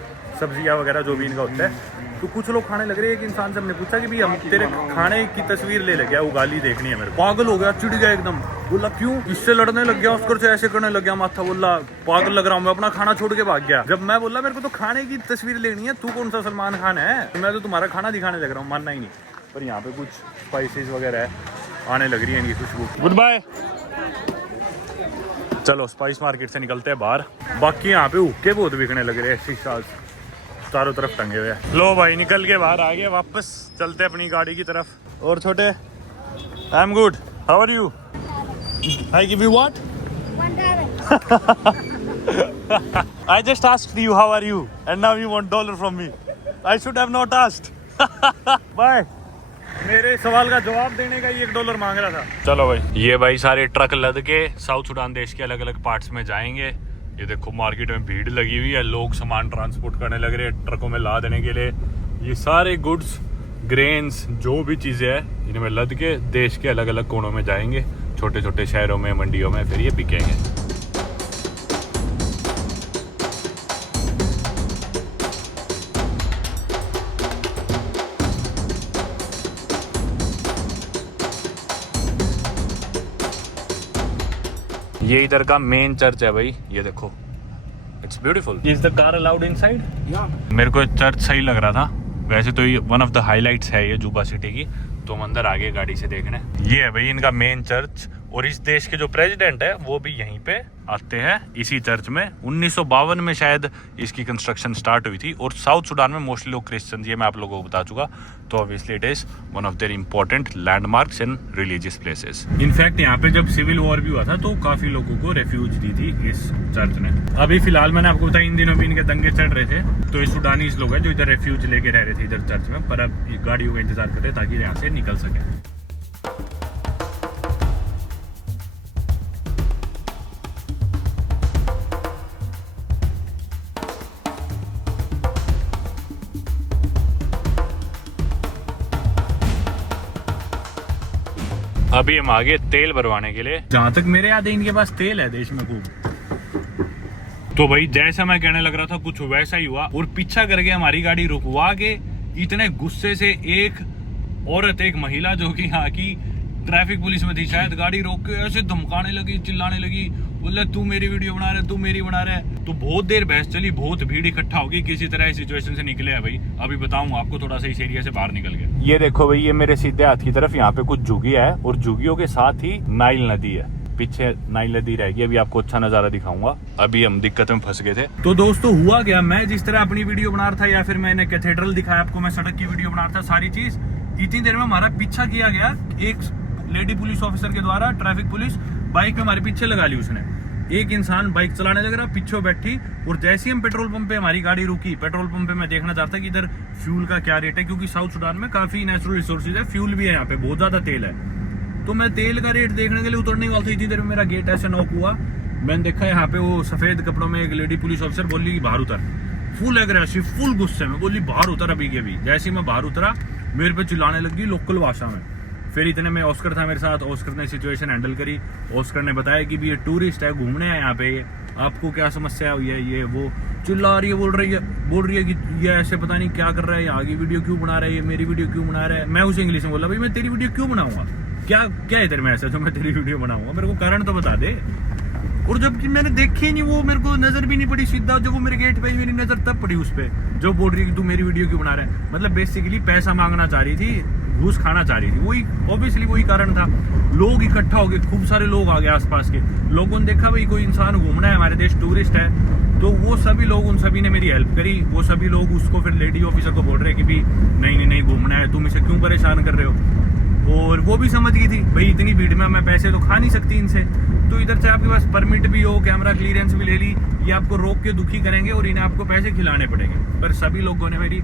सब्जियां वगैरह जो भी इनका होता है। तो कुछ लोग खाने लग रहे हैं। एक इंसान से हमने पूछा कि भाई हम तेरे खाने की तस्वीर ले गया, उगाली देखनी है मेरे को। पागल हो गया, चिढ़ गया एकदम। बोला क्यों? इससे लड़ने लग गया, उसकर से ऐसे करने लग गया माथा। बोला पागल लग रहा हूँ मैं, अपना खाना छोड़ के भाग गया। जब मैं बोला मेरे को तो खाने की तस्वीर लेनी है, तू कौन सा सलमान खान है? मैं तो तुम्हारा खाना दिखाने लग रहा हूँ, मानना ही नहीं। पर यहाँ पे कुछ स्पाइसेस वगैरह है, आने लग रही है इनकी खुशबू। Good bye. चलो स्पाइस मार्केट से निकलते हैं बाहर। बाकी यहाँ पे हुक्के बहुत बिकने लग रहे हैं, शीशा चारों तरफ टंगे हुए हैं। लो भाई निकल के बाहर आ गए, वापस चलते अपनी गाड़ी की तरफ। और छोटे, I am good, how are you? I give you what? I just asked you how are you and now you want $1 from me. I should have not asked. Bye. मेरे सवाल का जवाब देने का ही $1 मांग रहा था। चलो भाई, ये भाई सारे ट्रक लद के साउथ सुडान देश के अलग अलग पार्ट्स में जाएंगे। ये देखो मार्केट में भीड़ लगी हुई है, लोग सामान ट्रांसपोर्ट करने लग रहे हैं ट्रकों में ला देने के लिए। ये सारे गुड्स, ग्रेन्स, जो भी चीज़ें हैं इनमें लद के देश के अलग अलग कोनों में जाएंगे, छोटे छोटे शहरों में, मंडियों में, फिर ये बिकेंगे। ये इधर का मेन चर्च है भाई, ये देखो, it's beautiful. Is the car allowed inside? मेरे को चर्च सही लग रहा था। वैसे तो ये वन ऑफ द हाइलाइट्स है ये जुबा सिटी की। तो हम अंदर आगे गाड़ी से देखने। ये है भाई इनका मेन चर्च। और इस देश के जो प्रेसिडेंट है वो भी यहीं पे आते हैं, इसी चर्च में। 1952 में शायद इसकी कंस्ट्रक्शन स्टार्ट हुई थी। और साउथ सुडान में मोस्टली लोग क्रिश्चियन, ये मैं आप लोगों को बता चुका। तो obviously it is one of their important landmarks and religious places. In fact यहाँ पे जब सिविल वॉर भी हुआ था तो काफी लोगों को रेफ्यूज दी थी इस चर्च ने। अभी फिलहाल मैंने आपको बताया इन दिनों भी इनके दंगे चढ़ रहे थे, तो ये सुडानीज लोग हैं जो इधर रेफ्यूज लेके रह रहे थे इधर चर्च में। पर अब गाड़ियों का इंतजार कर रहे हैं ताकि यहाँ से निकल सके। अभी हम आगे तेल भरवाने के लिए। जहां तक मेरे याद है इनके पास तेल है देश में खूब। तो भाई जैसा मैं कहने लग रहा था कुछ वैसा ही हुआ। और पीछा करके हमारी गाड़ी रुकवा के इतने गुस्से से एक औरत, एक महिला जो कि यहाँ की ट्रैफिक पुलिस में थी शायद, गाड़ी रोक के ऐसे धमकाने लगी, चिल्लाने लगी, बोले तू मेरी वीडियो बना रहा है, तू मेरी बना रहा है। तो बहुत देर बहस चली, बहुत भीड़ इकट्ठा होगी, किसी तरह इस सिचुएशन से निकले हैं भाई। अभी बताऊंगा आपको, थोड़ा सा इस एरिया से बाहर निकल गया। ये देखो भाई, ये मेरे सीधे हाथ की तरफ यहाँ पे कुछ झुगिया है और झुगियों के साथ ही नाइल नदी है। पीछे नाइल नदी रहेगी। अभी आपको अच्छा नजारा दिखाऊंगा। अभी हम दिक्कत में फंस गए थे। तो दोस्तों हुआ क्या, मैं जिस तरह अपनी वीडियो बना रहा था या फिर मैंने कैथेड्रल दिखाया आपको, मैं सड़क की वीडियो बना रहा था, सारी चीज इतनी देर में हमारा पीछा किया गया एक लेडी पुलिस ऑफिसर के द्वारा। ट्रैफिक पुलिस बाइक पे हमारे पीछे लगा ली उसने। एक इंसान बाइक चलाने लग रहा, पीछे बैठी। और जैसे ही हम पेट्रोल पंप पे हमारी गाड़ी रुकी, पेट्रोल पंप पे मैं देखना चाहता कि इधर फ्यूल का क्या रेट है, क्योंकि साउथ सुडान में काफी नेचुरल रिसोर्सेज है, फ्यूल भी है यहाँ पे, बहुत ज्यादा तेल है। तो मैं तेल का रेट देखने के लिए उतरने वाला था, इतनी देर में मेरा गेट ऐसे नॉक हुआ। मैंने देखा यहाँ पे वो सफेद कपड़ों में एक लेडी पुलिस ऑफिसर बोली कि बाहर उतर। फुल एग्रेसिव, फुल गुस्से में बोली बाहर उतर अभी के अभी। जैसे ही मैं बाहर उतरा मेरे पे चिल्लाने लगी लोकल भाषा में। फिर इतने में ऑस्कर था मेरे साथ, ऑस्कर ने सिचुएशन हैंडल करी। ऑस्कर ने बताया कि भी ये टूरिस्ट है, घूमने है यहाँ पे, आपको क्या समस्या हुई है, ये वो चिल्ला रही है, बोल रही है कि ये ऐसे पता नहीं क्या कर रहा है, यहाँ की वीडियो क्यों बना रहा है, ये मेरी वीडियो क्यों बना रहा है। मैं उसे इंग्लिश में बोला भाई मैं तेरी वीडियो क्यों बनाऊंगा, क्या क्या है तेरे में ऐसा जो मैं तेरी वीडियो बनाऊंगा, मेरे को कारण तो बता दे। और जबकि मैंने देखी नहीं, वो मेरे को नजर भी नहीं पड़ी सीधा, जब वो मेरे गेट पे मेरी नजर तब पड़ी उस पे जो बोल रही है कि तू मेरी वीडियो क्यों बना रहा है। मतलब बेसिकली पैसा मांगना चाह रही थी, घूस खाना चाह रही थी। वही ऑब्वियसली वही कारण था। लोग इकट्ठा हो गए, खूब सारे लोग आ गए आसपास के लोगों ने। देखा भाई कोई इंसान घूमना है हमारे देश, टूरिस्ट है, तो वो सभी लोग, उन सभी ने मेरी हेल्प करी। वो सभी लोग उसको फिर लेडी ऑफिसर को बोल रहे हैं कि भी नहीं घूमना है, तुम इसे क्यों परेशान कर रहे हो। और वो भी समझ गई थी भाई इतनी भीड़ में मैं पैसे तो खा नहीं सकती इनसे, तो इधर से आपके पास परमिट भी हो, कैमरा क्लियरेंस भी ले ली, ये आपको रोक के दुखी करेंगे और इन्हें आपको पैसे खिलाने पड़ेंगे। पर सभी लोगों ने मेरी,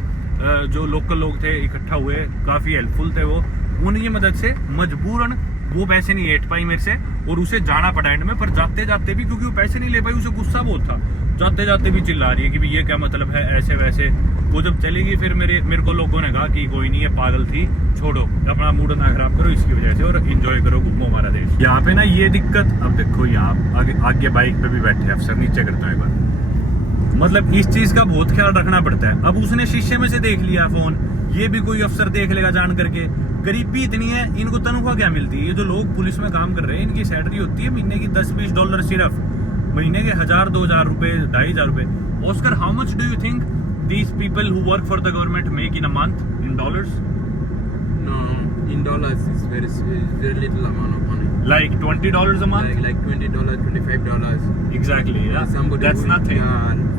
जो लोकल लोग थे इकट्ठा हुए, काफी हेल्पफुल थे वो, उनकी मदद से मजबूरन वो पैसे नहीं ऐट पाई मेरे से और उसे जाना पड़ा एंड में। पर जाते जाते भी क्योंकि वो पैसे नहीं ले पाई, उसे गुस्सा बहुत था, जाते जाते भी चिल्ला रही है कि भी ये क्या मतलब है, ऐसे वैसे। वो जब चलेगी फिर मेरे को लोगों ने कहा कि कोई नहीं, ये पागल थी, छोड़ो, अपना मूड ना खराब करो इसकी वजह से और एंजॉय करो, घूमो हमारा देश। यहाँ पे ना ये दिक्कत, अब देखो यहाँ आगे बाइक पे भी बैठे अफसर, नीचे करता है एक बार, मतलब इस चीज का बहुत ख्याल रखना पड़ता है। अब उसने शीशे में से देख लिया फोन, ये भी कोई अफसर देख लेगा जान करके। गरीबी इतनी है, इनको तनख्वाह क्या मिलती है? ये जो लोग पुलिस में काम कर रहे हैं, इनकी सैलरी होती है महीने की $10-20 सिर्फ, महीने के 1000-2000 रुपए, 2500 रुपए। Oscar, how much do you think these people who work for the government make in a month in dollars? No, in dollars it's very little amount of money. Like $20 a month? Like $20, $25. Exactly, yeah. Somebody That's nothing.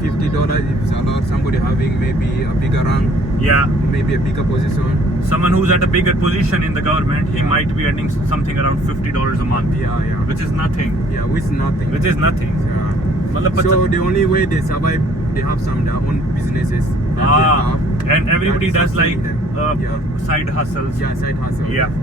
$50 if it's a lot. Somebody having maybe a bigger rank, Yeah. maybe a bigger position. Someone who's at a bigger position in the government, he might be earning something around $50 a month. Yeah. Which is nothing. Yeah, with nothing. Which is nothing. Yeah. मतलब So the only way they survive, they have some their own businesses. that they have. And everybody That does like sustain them. Yeah. side hustles. Yeah, side hustle. Yeah.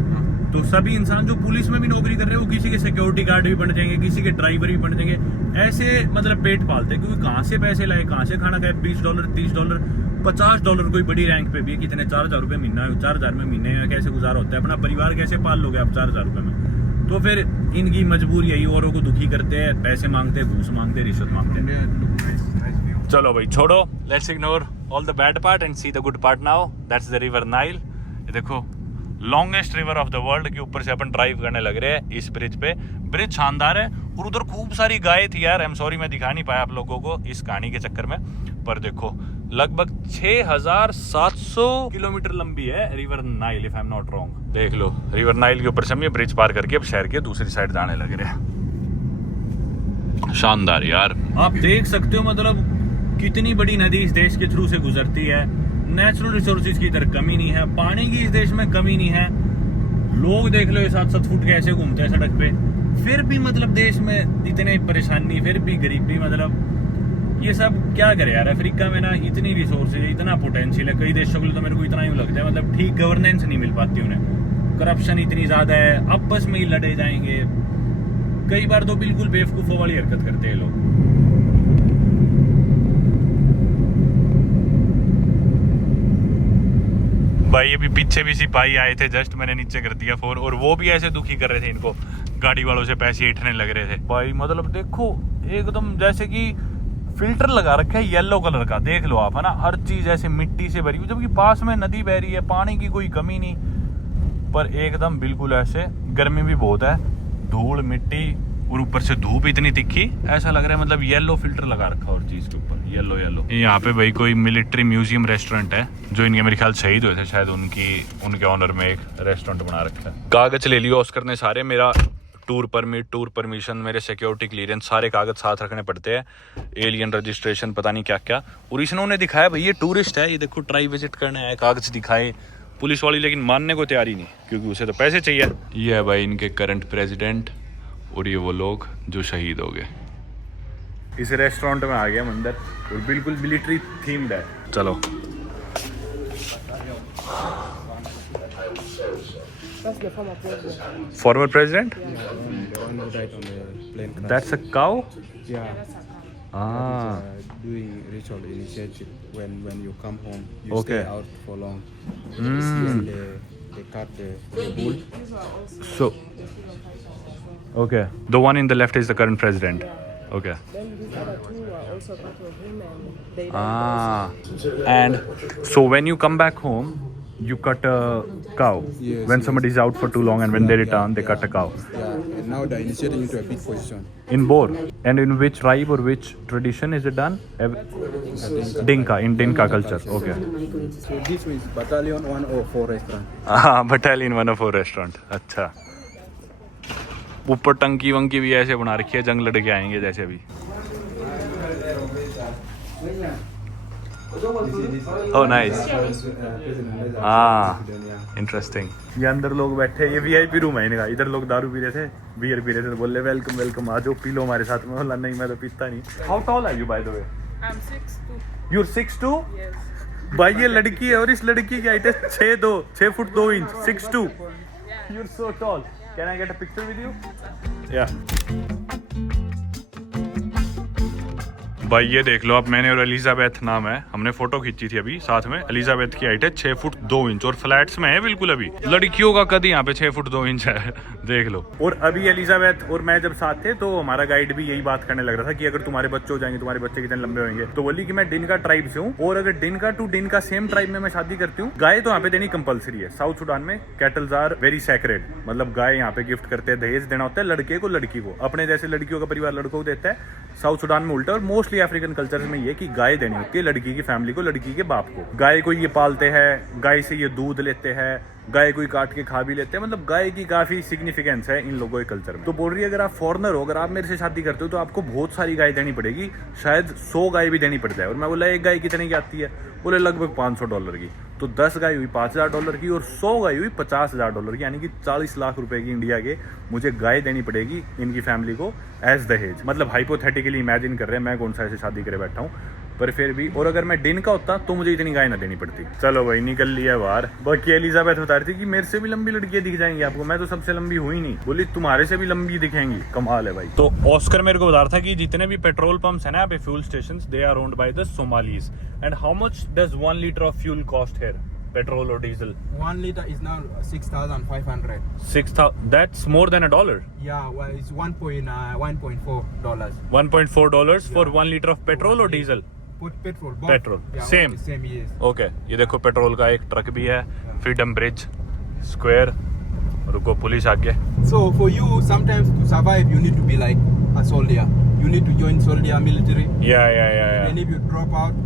तो सभी इंसान जो पुलिस में भी नौकरी कर रहे हैं, वो किसी के सिक्योरिटी गार्ड भी बन जाएंगे, किसी के ड्राइवर भी बन जाएंगे, ऐसे मतलब पेट पालते हैं। क्योंकि कहाँ से पैसे लाए, कहाँ से खाना खाए, $20, $30, $50 कोई बड़ी रैंक पे भी है, कितने 4000 रुपए महीना है, 4000 में महीने में कैसे गुजारा होता है, अपना परिवार कैसे पाल लोगे आप 4000 रुपए में? तो फिर इनकी मजबूरी है, औरों को दुखी करते हैं, पैसे मांगते हैं, घूस मांगते हैं, रिश्वत मांगते हैं। Yeah, look nice view. चलो भाई छोड़ो, let's ignore all the bad part and see the good part now. That's the river Nile. ये देखो, longest river of the world के ऊपर से अपन ड्राइव करने लग रहे हैं इस ब्रिज पे। ब्रिज शानदार है और उधर खूब सारी गाय थी यार, आई एम सॉरी मैं दिखा नहीं पाया आप लोगों को इस कहानी के चक्कर में। पर देखो लगभग 6700 किलोमीटर लंबी है river Nile, if I am not wrong. देख लो, रिवर नाइल के ऊपर से हम ये ब्रिज पार करके अब शहर के दूसरी साइड जाने लग रहे हैं। शानदार यार, आप देख सकते हो मतलब कितनी बड़ी नदी इस देश के थ्रू से गुजरती है। नेचुरल रिसोर्सेज की इधर कमी नहीं है, पानी की इस देश में कमी नहीं है। लोग देख लो ये 7-7 फुट के ऐसे घूमते हैं सड़क पे, फिर भी मतलब देश में इतने परेशानी, फिर भी गरीबी, मतलब ये सब क्या करे यार। अफ्रीका में ना इतनी रिसोर्सेज है, इतना पोटेंशियल है, कई देशों के लिए तो मेरे को इतना ही लगता है मतलब ठीक गवर्नेंस नहीं मिल पाती उन्हें, करप्शन इतनी ज्यादा है, आपस में ही लड़े जाएंगे, कई बार तो बिल्कुल बेवकूफों वाली हरकत करते हैं लोग। भाई अभी पीछे भी सिपाही आए थे, जस्ट मैंने नीचे कर दिया फोन, और वो भी ऐसे दुखी कर रहे थे इनको, गाड़ी वालों से पैसे ऐंठने लग रहे थे। भाई मतलब देखो एकदम जैसे कि फिल्टर लगा रखा है येलो कलर का, देख लो आप, है ना, हर चीज ऐसे मिट्टी से भरी हुई, जबकि पास में नदी बह रही है, पानी की कोई कमी नहीं, पर एकदम बिल्कुल ऐसे। गर्मी भी बहुत है, धूल मिट्टी और ऊपर से धूप इतनी तिखी, ऐसा लग रहा है मतलब येलो फिल्टर लगा रखा और चीज के ऊपर येलो। यहाँ पे भाई कोई मिलिट्री म्यूजियम रेस्टोरेंट है, जो इनके मेरे ख्याल शहीद हुए थे शायद, उनके ऑनर में एक रेस्टोरेंट बना रखा है। कागज ले लियो ऑस्कर ने सारे, मेरा टूर परमिट, टूर परमिशन, मेरे सिक्योरिटी क्लियरेंस, सारे कागज साथ रखने पड़ते हैं, एलियन रजिस्ट्रेशन, पता नहीं क्या क्या। और इसने दिखाया भाई ये टूरिस्ट है, ये देखो ट्राई विजिट करने आए, कागज दिखाए पुलिस वाली, लेकिन मानने को तैयार ही नहीं, क्योंकि उसे तो पैसे चाहिए। ये है भाई इनके करंट प्रेसिडेंट, और ये वो लोग जो शहीद हो गए। इस रेस्टोरेंट में आ गया मंदिर, और बिल्कुल मिलिट्री थीम्ड है। चलो That's the former president. Former president, The one who died on the plane crash. That's a cow. Yeah. Ah. Doing ritual initiative when you come home, you Okay. stay out for long. Mm. Then they cut the bull. So, okay, the one in the left is the current president. Okay. Then these other two are also part of him, and they Ah, and so when you come back home, you cut a cow. Yes, When yes. somebody is out for too long, and when they return, they cut a cow. Yeah, and now they're initiating into a big position. In Bor, and in which tribe or which tradition is it done? Dinka, in Dinka culture. Okay. So this is Battalion 104 restaurant. हाँ, Battalion 104 restaurant. अच्छा, ऊपर टंकी वंकी भी ऐसे बना रखी है, जंग लड़ के आएंगे जैसे अभी। Oh nice. इंटरेस्टिंग। ये अंदर लोग बैठे, ये VIP रूम है इनका, इधर लोग दारू पी रहे थे, बियर पी रहे थे, तो बोले वेलकम वेलकम, आ जाओ पी लो हमारे साथ में। बोला नहीं मैं तो पीता नहीं। How tall are you by the way? I'm 6'2". You are 6'2"? Yes. भाई ये लड़की है और इस लड़की की हाइट है 6 foot 2 inch, 6'2". You are so tall. Can I get a picture with you? Yeah. भाई ये देख लो, अब मैंने और एलिजाबेथ नाम है, हमने फोटो खींची थी अभी साथ में। एलिजाबेथ की हाइट है 6 फुट 2 इंच और फ्लैट्स में है बिल्कुल। अभी लड़कियों का कद यहाँ पे 6 फुट 2 इंच है देख लो। और अभी एलिजाबेथ और मैं जब साथ थे तो हमारा गाइड भी यही बात करने लग रहा था कि अगर तुम्हारे बच्चे हो जाएंगे, तुम्हारे बच्चे कितने लंबे होंगे, तो बोली कि मैं डिनका ट्राइब से हूँ और अगर डिनका टू डिनका सेम ट्राइब में मैं शादी करती हूँ, गाय तो यहाँ पे देनी कंपलसरी है। साउथ सुडान में कैटल्स आर वेरी सैक्रेड, मतलब गाय यहाँ पे गिफ्ट करते हैं, दहेज देना होता है लड़के को लड़की को। अपने जैसे लड़कियों का परिवार लड़कों को देता है, साउथ सुडान में उल्टा। और मोस्टली अफ्रीकन कल्चर में ये कि गाय देनी होती है लड़की की फैमिली को, लड़की के बाप को। गाय को ये पालते हैं, गाय से ये दूध लेते हैं, गाय कोई काट के खा भी लेते हैं। मतलब गाय की काफी सिग्निफिकेंस है इन लोगों के कल्चर में। तो बोल रही है अगर आप फॉरनर हो, अगर आप मेरे से शादी करते हो तो आपको बहुत सारी गाय देनी पड़ेगी, शायद 100 गाय भी देनी पड़ जाए। और मैं बोला एक गाय कितने की आती है? बोले लगभग $500 की। तो 10 गाय हुई $5000 की और 100 गाय हुई $50000 की, यानी कि 40 लाख रुपए की इंडिया के मुझे गाय देनी पड़ेगी इनकी फैमिली को एज दहेज। मतलब हाइपोथेटिकली इमेजिन कर रहे हैं, मैं कौन सा ऐसे शादी करे बैठा हूँ, पर फिर भी। और अगर मैं दिन का होता तो मुझे इतनी गाय ना देनी पड़ती। चलो भाई निकल लिया बाहर। बाकी एलिजाबेथ बता रही थी कि मेरे से भी लंबी लड़कियां दिख जाएंगी आपको, मैं तो सबसे लंबी हुई नहीं। बोली तुम्हारे से भी लंबी दिखेंगी। कमाल है भाई। तो ऑस्कर मेरे को बता रहा था कि जितने भी पेट्रोल पंप्स है ना यहाँ पे, fuel stations, they are owned by the Somalis. And how much does 1 litre of fuel cost here, petrol or diesel? 1 liter is now 6,500. 6,000, that's more than $1. Yeah, well, it's $1.4. $1.4 for 1 liter of petrol or diesel? Put petrol. Both. Petrol. Yeah, Same. Same, yes. Okay ये देखो पेट्रोल का एक ट्रक भी है। Freedom bridge square. रुको पुलिस आ गया। So for you, sometimes to survive, you need to be like a soldier. You need to join soldier military. Yeah. And if you drop out,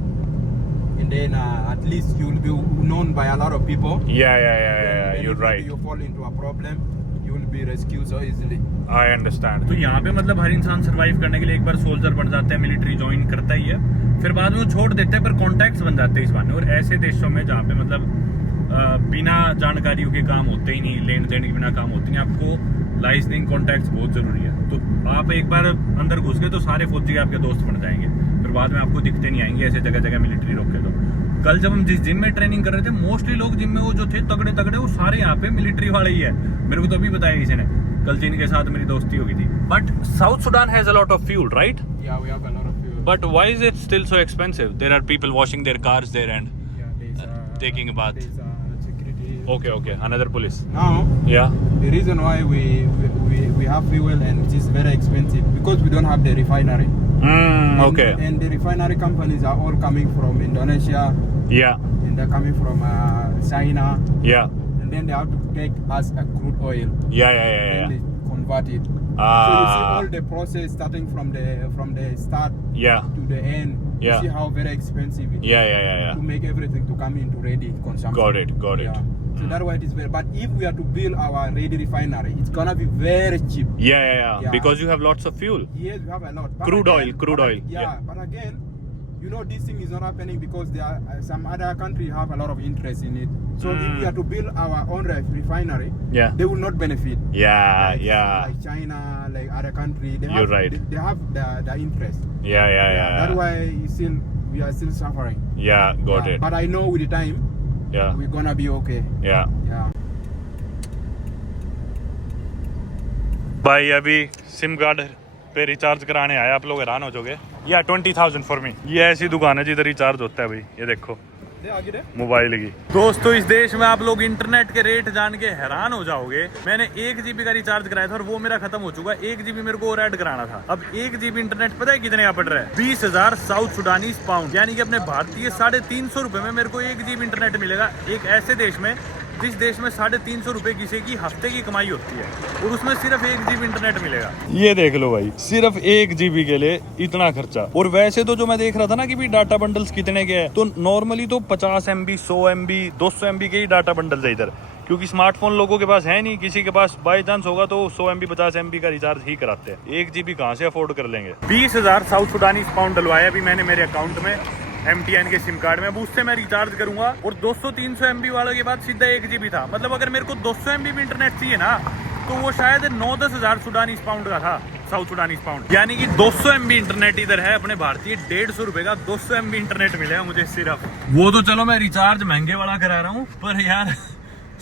and then at least you'll be known by a lot of people. Yeah. And You're if right. you fall into a problem, you will be rescued so easily. I understand. तो यहाँ पे मतलब हर इंसान सरवाइव करने के लिए एक बार सोल्जर बन जाता है, मिलिट्री ज्वाइन करता ही है, फिर बाद में वो छोड़ देते हैं, पर कॉन्टैक्ट्स बन जाते हैं इस बहाने। और ऐसे देशों में जहाँ पे मतलब बिना जानकारियों के काम होते ही नहीं, लेन देन के बिना काम होते नहीं, आपको लाइजनिंग कॉन्टैक्ट्स बहुत जरूरी है। तो आप एक बार अंदर घुस गए तो सारे फौजी आपके दोस्त बन जाएंगे, फिर बाद में आपको दिखते नहीं आएंगे ऐसे जगह जगह मिलिट्री रोक के। तो कल जब हम जिस जिम में ट्रेनिंग कर रहे थे, मोस्टली लोग जिम में वो जो थे तगड़े तगड़े, वो सारे यहाँ पे मिलिट्री वाले ही है। मेरे को तो अभी बताया किसी ने, कल जिनके साथ मेरी दोस्ती हो गई थी। But south Sudan has a lot of fuel, right? Yeah, we have a lot of fuel. But why is it still so expensive? There are people washing their cars there and Yeah, there's, taking a bath. There's security. Okay, another police. Now, Yeah. the reason why we have fuel and it is very expensive because we don't have the refinery. Okay. And the refinery companies are all coming from Indonesia, Yeah. and they're coming from China, Yeah. and then they have to take us a crude oil Yeah. and they convert it. So you see all the process starting from the start Yeah. to the end. Yeah. You see how very expensive it is Yeah. to make everything to come into ready consumption. Got it. Yeah. So that's why it is very. But if we are to build our ready refinery, it's gonna be very cheap. Yeah. Yeah. Because you have lots of fuel. Yes, we have a lot. But Crude oil. Yeah, Yeah. but again, you know, this thing is not happening because there are some other country have a lot of interest in it. So if we are to build our own refinery, Yeah. they will not benefit. Yeah. Like China, like other country, they You're have, right. They have the interest. Yeah. That's why we are still suffering. Yeah. Got Yeah, it. But I know with the time, Yeah. we're gonna be okay. Yeah. Yeah. भाई अभी सिम कार्ड पे रिचार्ज कराने आया, आप लोग हैरान हो जाओगे। या 20,000 फॉर मी। ये ऐसी दुकान है जिधर रिचार्ज होता है भाई, ये देखो मोबाइल की। दोस्तों इस देश में आप लोग इंटरनेट के रेट जान के हैरान हो जाओगे। मैंने 1 GB का रिचार्ज कराया था और वो मेरा खत्म हो चुका। 1 GB मेरे को और ऐड कराना था। अब 1 GB इंटरनेट पता है कितने का पड़ रहा है? 20,000 साउथ सुडानीज पाउंड, यानी कि अपने भारतीय 350 रुपए में मेरे को 1 GB इंटरनेट मिलेगा, एक ऐसे देश में जिस देश में 350 रुपए किसी की हफ्ते की कमाई होती है, और उसमें सिर्फ 1 GB इंटरनेट मिलेगा। ये देख लो भाई, सिर्फ 1 GB के लिए इतना खर्चा। और वैसे तो जो मैं देख रहा था ना कि भी डाटा बंडल्स कितने के हैं, तो नॉर्मली तो 50 MB 100 MB 200 MB के ही डाटा बंडल्स है इधर, क्योंकि स्मार्टफोन लोगों के पास है नहीं। किसी के पास बाई चांस होगा तो 100 MB 50 MB का रिचार्ज ही कराते हैं। 1 GB कहाँ से अफोर्ड कर लेंगे? 20,000 साउथ सुडानीज पाउंड डलवाया अभी मैंने मेरे अकाउंट में MTN के सिम कार्ड में। अब उससे मैं रिचार्ज करूंगा और 200-300 MB वालों के बाद सीधा 1 GB था। मतलब अगर मेरे को 200 MB भी इंटरनेट चाहिए ना, तो वो शायद 9-10 हज़ार सुडानीज पाउंड का था, साउथ सुडानीज पाउंड। यानी कि 200 MB इंटरनेट इधर है अपने भारतीय 150 रुपए का 200 MB इंटरनेट मिलेगा मुझे सिर्फ। वो तो चलो मैं रिचार्ज महंगे वाला करा रहा हूँ, पर यार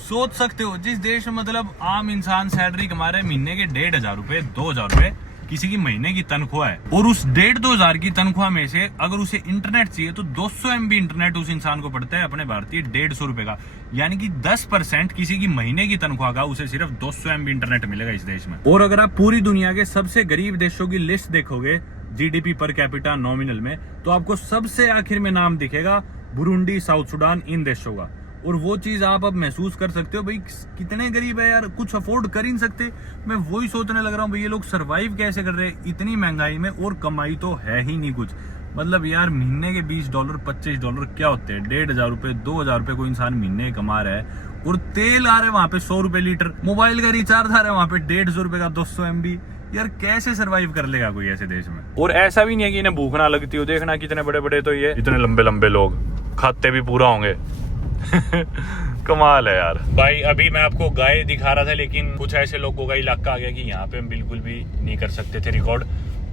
सोच सकते हो जिस देश में मतलब आम इंसान सैलरी कमा रहे हैं महीने के 1,500 रुपए 2,000 रुपए, किसी की महीने की तनख्वाह है, और उस 1,500-2,000 की तनख्वाह में से अगर उसे इंटरनेट चाहिए तो 200 MB इंटरनेट उस इंसान को पड़ता है अपने भारतीय 150 रुपए का। यानी कि 10% किसी की महीने की तनख्वाह का उसे सिर्फ 200 MB इंटरनेट मिलेगा इस देश में। और अगर आप पूरी दुनिया के सबसे गरीब देशों की लिस्ट देखोगे GDP पर कैपिटा नॉमिनल में, तो आपको सबसे आखिर में नाम दिखेगा बुरुंडी, साउथ सुडान, इन देशों का। और वो चीज आप अब महसूस कर सकते हो भाई कितने गरीब है यार, कुछ अफोर्ड कर ही नहीं सकते। मैं वही सोचने लग रहा हूँ भाई ये लोग सरवाइव कैसे कर रहे हैं इतनी महंगाई में, और कमाई तो है ही नहीं कुछ। मतलब यार महीने के $20 $25 क्या होते हैं, 1,500 रुपए 2,000 रुपए कोई इंसान महीने कमा रहा है, और तेल आ रहा है वहां पे 100 रुपए लीटर, मोबाइल का रिचार्ज आ रहा है वहां पे 150 रुपए का 200 MB। यार कैसे सरवाइव कर लेगा कोई ऐसे देश में। और ऐसा भी नहीं है कि इन्हें भूख ना लगती हो, देखना कितने बड़े बड़े तो ये इतने लंबे लंबे लोग, खाते भी पूरा होंगे। कमाल है यार। भाई अभी मैं आपको गाय दिखा रहा था, लेकिन कुछ ऐसे लोगों का इलाका आ गया कि यहाँ पे हम बिल्कुल भी नहीं कर सकते थे रिकॉर्ड।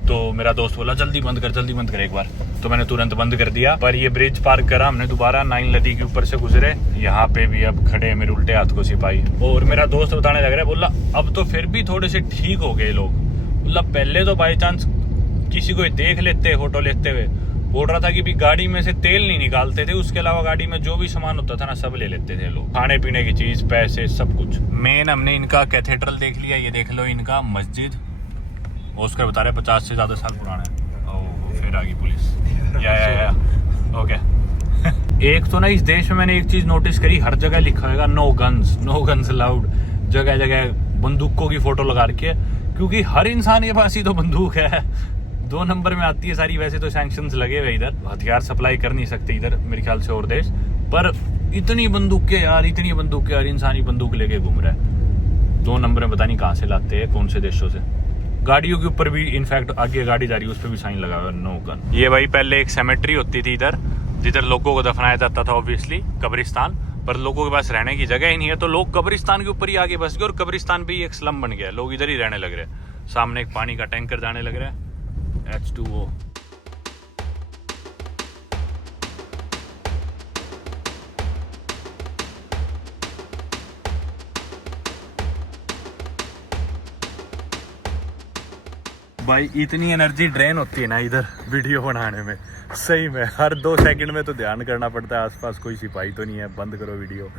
तो मेरा दोस्त बोला जल्दी बंद कर एक बार, तो मैंने तुरंत बंद कर दिया। पर ये ब्रिज पार करा हमने दोबारा, नाइल नदी के ऊपर से गुजरे, यहाँ पे भी अब खड़े मेरे उल्टे हाथ को सिपाही। और मेरा दोस्त बताने लग रहा है, बोला अब तो फिर भी थोड़े से ठीक हो गए लोग। मतलब पहले तो बाई चांस किसी को देख लेते फोटो लेते हुए, बोल रहा था कि भी गाड़ी में से तेल नहीं निकालते थे, उसके अलावा गाड़ी में जो भी सामान होता था ना सब ले लेते थे लोग, खाने पीने की चीज, पैसे, सब कुछ। मेन हमने इनका कैथेड्रल देख लिया, ये देख लो इनका मस्जिद, ऑस्कर बता रहे 50 से ज्यादा साल पुराना है। ओह फिर आ गई पुलिस। या एक तो ना इस देश में मैंने एक चीज नोटिस करी, हर जगह लिखा होगा नो गन्स अलाउड, जगह जगह बंदूकों की फोटो लगा रखी है, क्योंकि हर इंसान के पास ही तो बंदूक है। 2 नंबर में आती है सारी। वैसे तो सैंक्शंस लगे हुए इधर, हथियार सप्लाई कर नहीं सकते इधर मेरे ख्याल से और देश, पर इतनी बंदूकें यार, इंसान ही बंदूक लेके घूम रहा है। 2 नंबर में पता नहीं कहाँ से लाते हैं, कौन से देशों से। गाड़ियों के ऊपर भी इनफैक्ट आगे गाड़ी जा रही है उस पर भी साइन लगा हुआ है नो गन। ये भाई पहले एक सेमेट्री होती थी इधर, जिधर लोगों को दफनाया जाता था, ऑब्वियसली कब्रिस्तान, पर लोगों के पास रहने की जगह ही नहीं है, तो लोग कब्रिस्तान के ऊपर ही आगे बस गए, और कब्रिस्तान भी एक स्लम बन गया, लोग इधर ही रहने लग रहे हैं। सामने एक पानी का टैंकर जाने लग रहा है, H2O। भाई इतनी एनर्जी ड्रेन होती है ना इधर वीडियो बनाने में, सही में हर 2 सेकंड में तो ध्यान करना पड़ता है आसपास कोई सिपाही तो नहीं है, बंद करो वीडियो।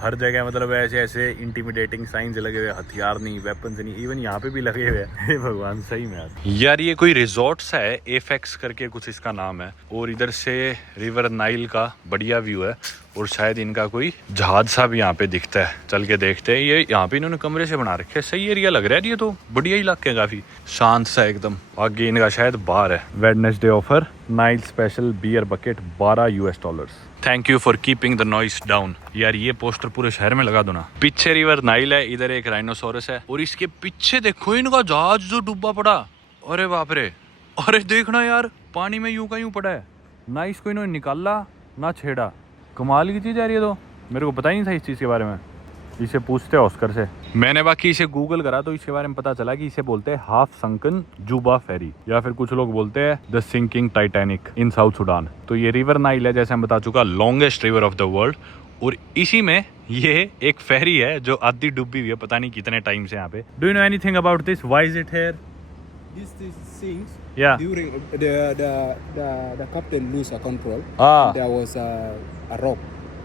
हर जगह मतलब ऐसे इंटिमिडेटिंग साइंस लगे हुए, हथियार नहीं, वेपन्स नहीं, इवन यहाँ पे भी लगे हुए हैं। हे भगवान सही में यार ये कोई रिजॉर्ट सा है, एफेक्स करके कुछ इसका नाम है, और इधर से रिवर नाइल का बढ़िया व्यू है, और शायद इनका कोई जहाज सा भी यहाँ पे दिखता है, चल के देखते हैं। ये यहाँ पे इन्होंने कमरे से बना रखे हैं, सही एरिया लग रहा है ये तो, बढ़िया इलाके काफी शांत सा एकदम। आगे इनका शायद बार है, Wednesday offer Nile special beer bucket $12। Thank you for keeping the noise down. यार ये पोस्टर पूरे शहर में लगा दो ना। पीछे रिवर नाइल है, इधर एक राइनोसोरस है, और इसके पीछे देखो इनका जहाज जो डूबा पड़ा। अरे बाप रे, अरे देखना यार पानी में यूं का यूं पड़ा है ना, इसको इन्होंने निकाला ना छेड़ा। कमाल की चीज है ये तो, मेरे को पता ही नहीं था इस चीज के बारे में। इसे पूछते हैं ऑस्कर से। मैंने बाकी इसे गूगल करा तो इसके बारे में पता चला कि इसे बोलते हैं हाफ संकन जुबा फेरी, या फिर कुछ लोग बोलते हैं the sinking Titanic in South Sudan. तो ये रिवर नाइल है, जैसे हम बता चुका, longest river of the world, और इसी में ये एक फेरी है जो आधी डूबी हुई है, पता नहीं कितने टाइम से यहाँ पे। Do you know anything about this, why is it here? These things, Yeah. during the captain lose a control. Ah. There was a rock.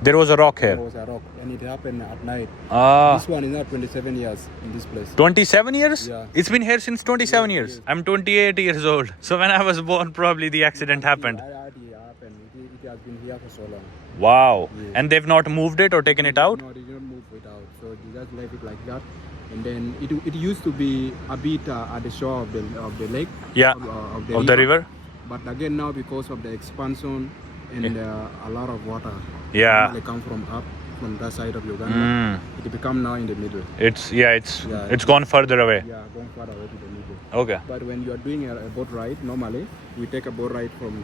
There was a rock here. There was a rock, and it happened at night. Ah. This one is now 27 years in this place. 27 years? Yeah. It's been here since 27 years. I'm 28 years old. So when I was born, probably the accident happened. It happened. It has been here for so long. Wow. Yes. And they've not moved it or taken it out? No, they didn't move it out. So they just left it like that. And then it used to be a bit at the shore of the lake. Yeah. Of the river. river? But again now because of the expansion and a lot of water. Yeah. They come from that side of Uganda. Mm. It become now in the middle. It's gone further away. Yeah, going further away to the middle. Okay. But when you are doing a boat ride, normally you take a boat ride from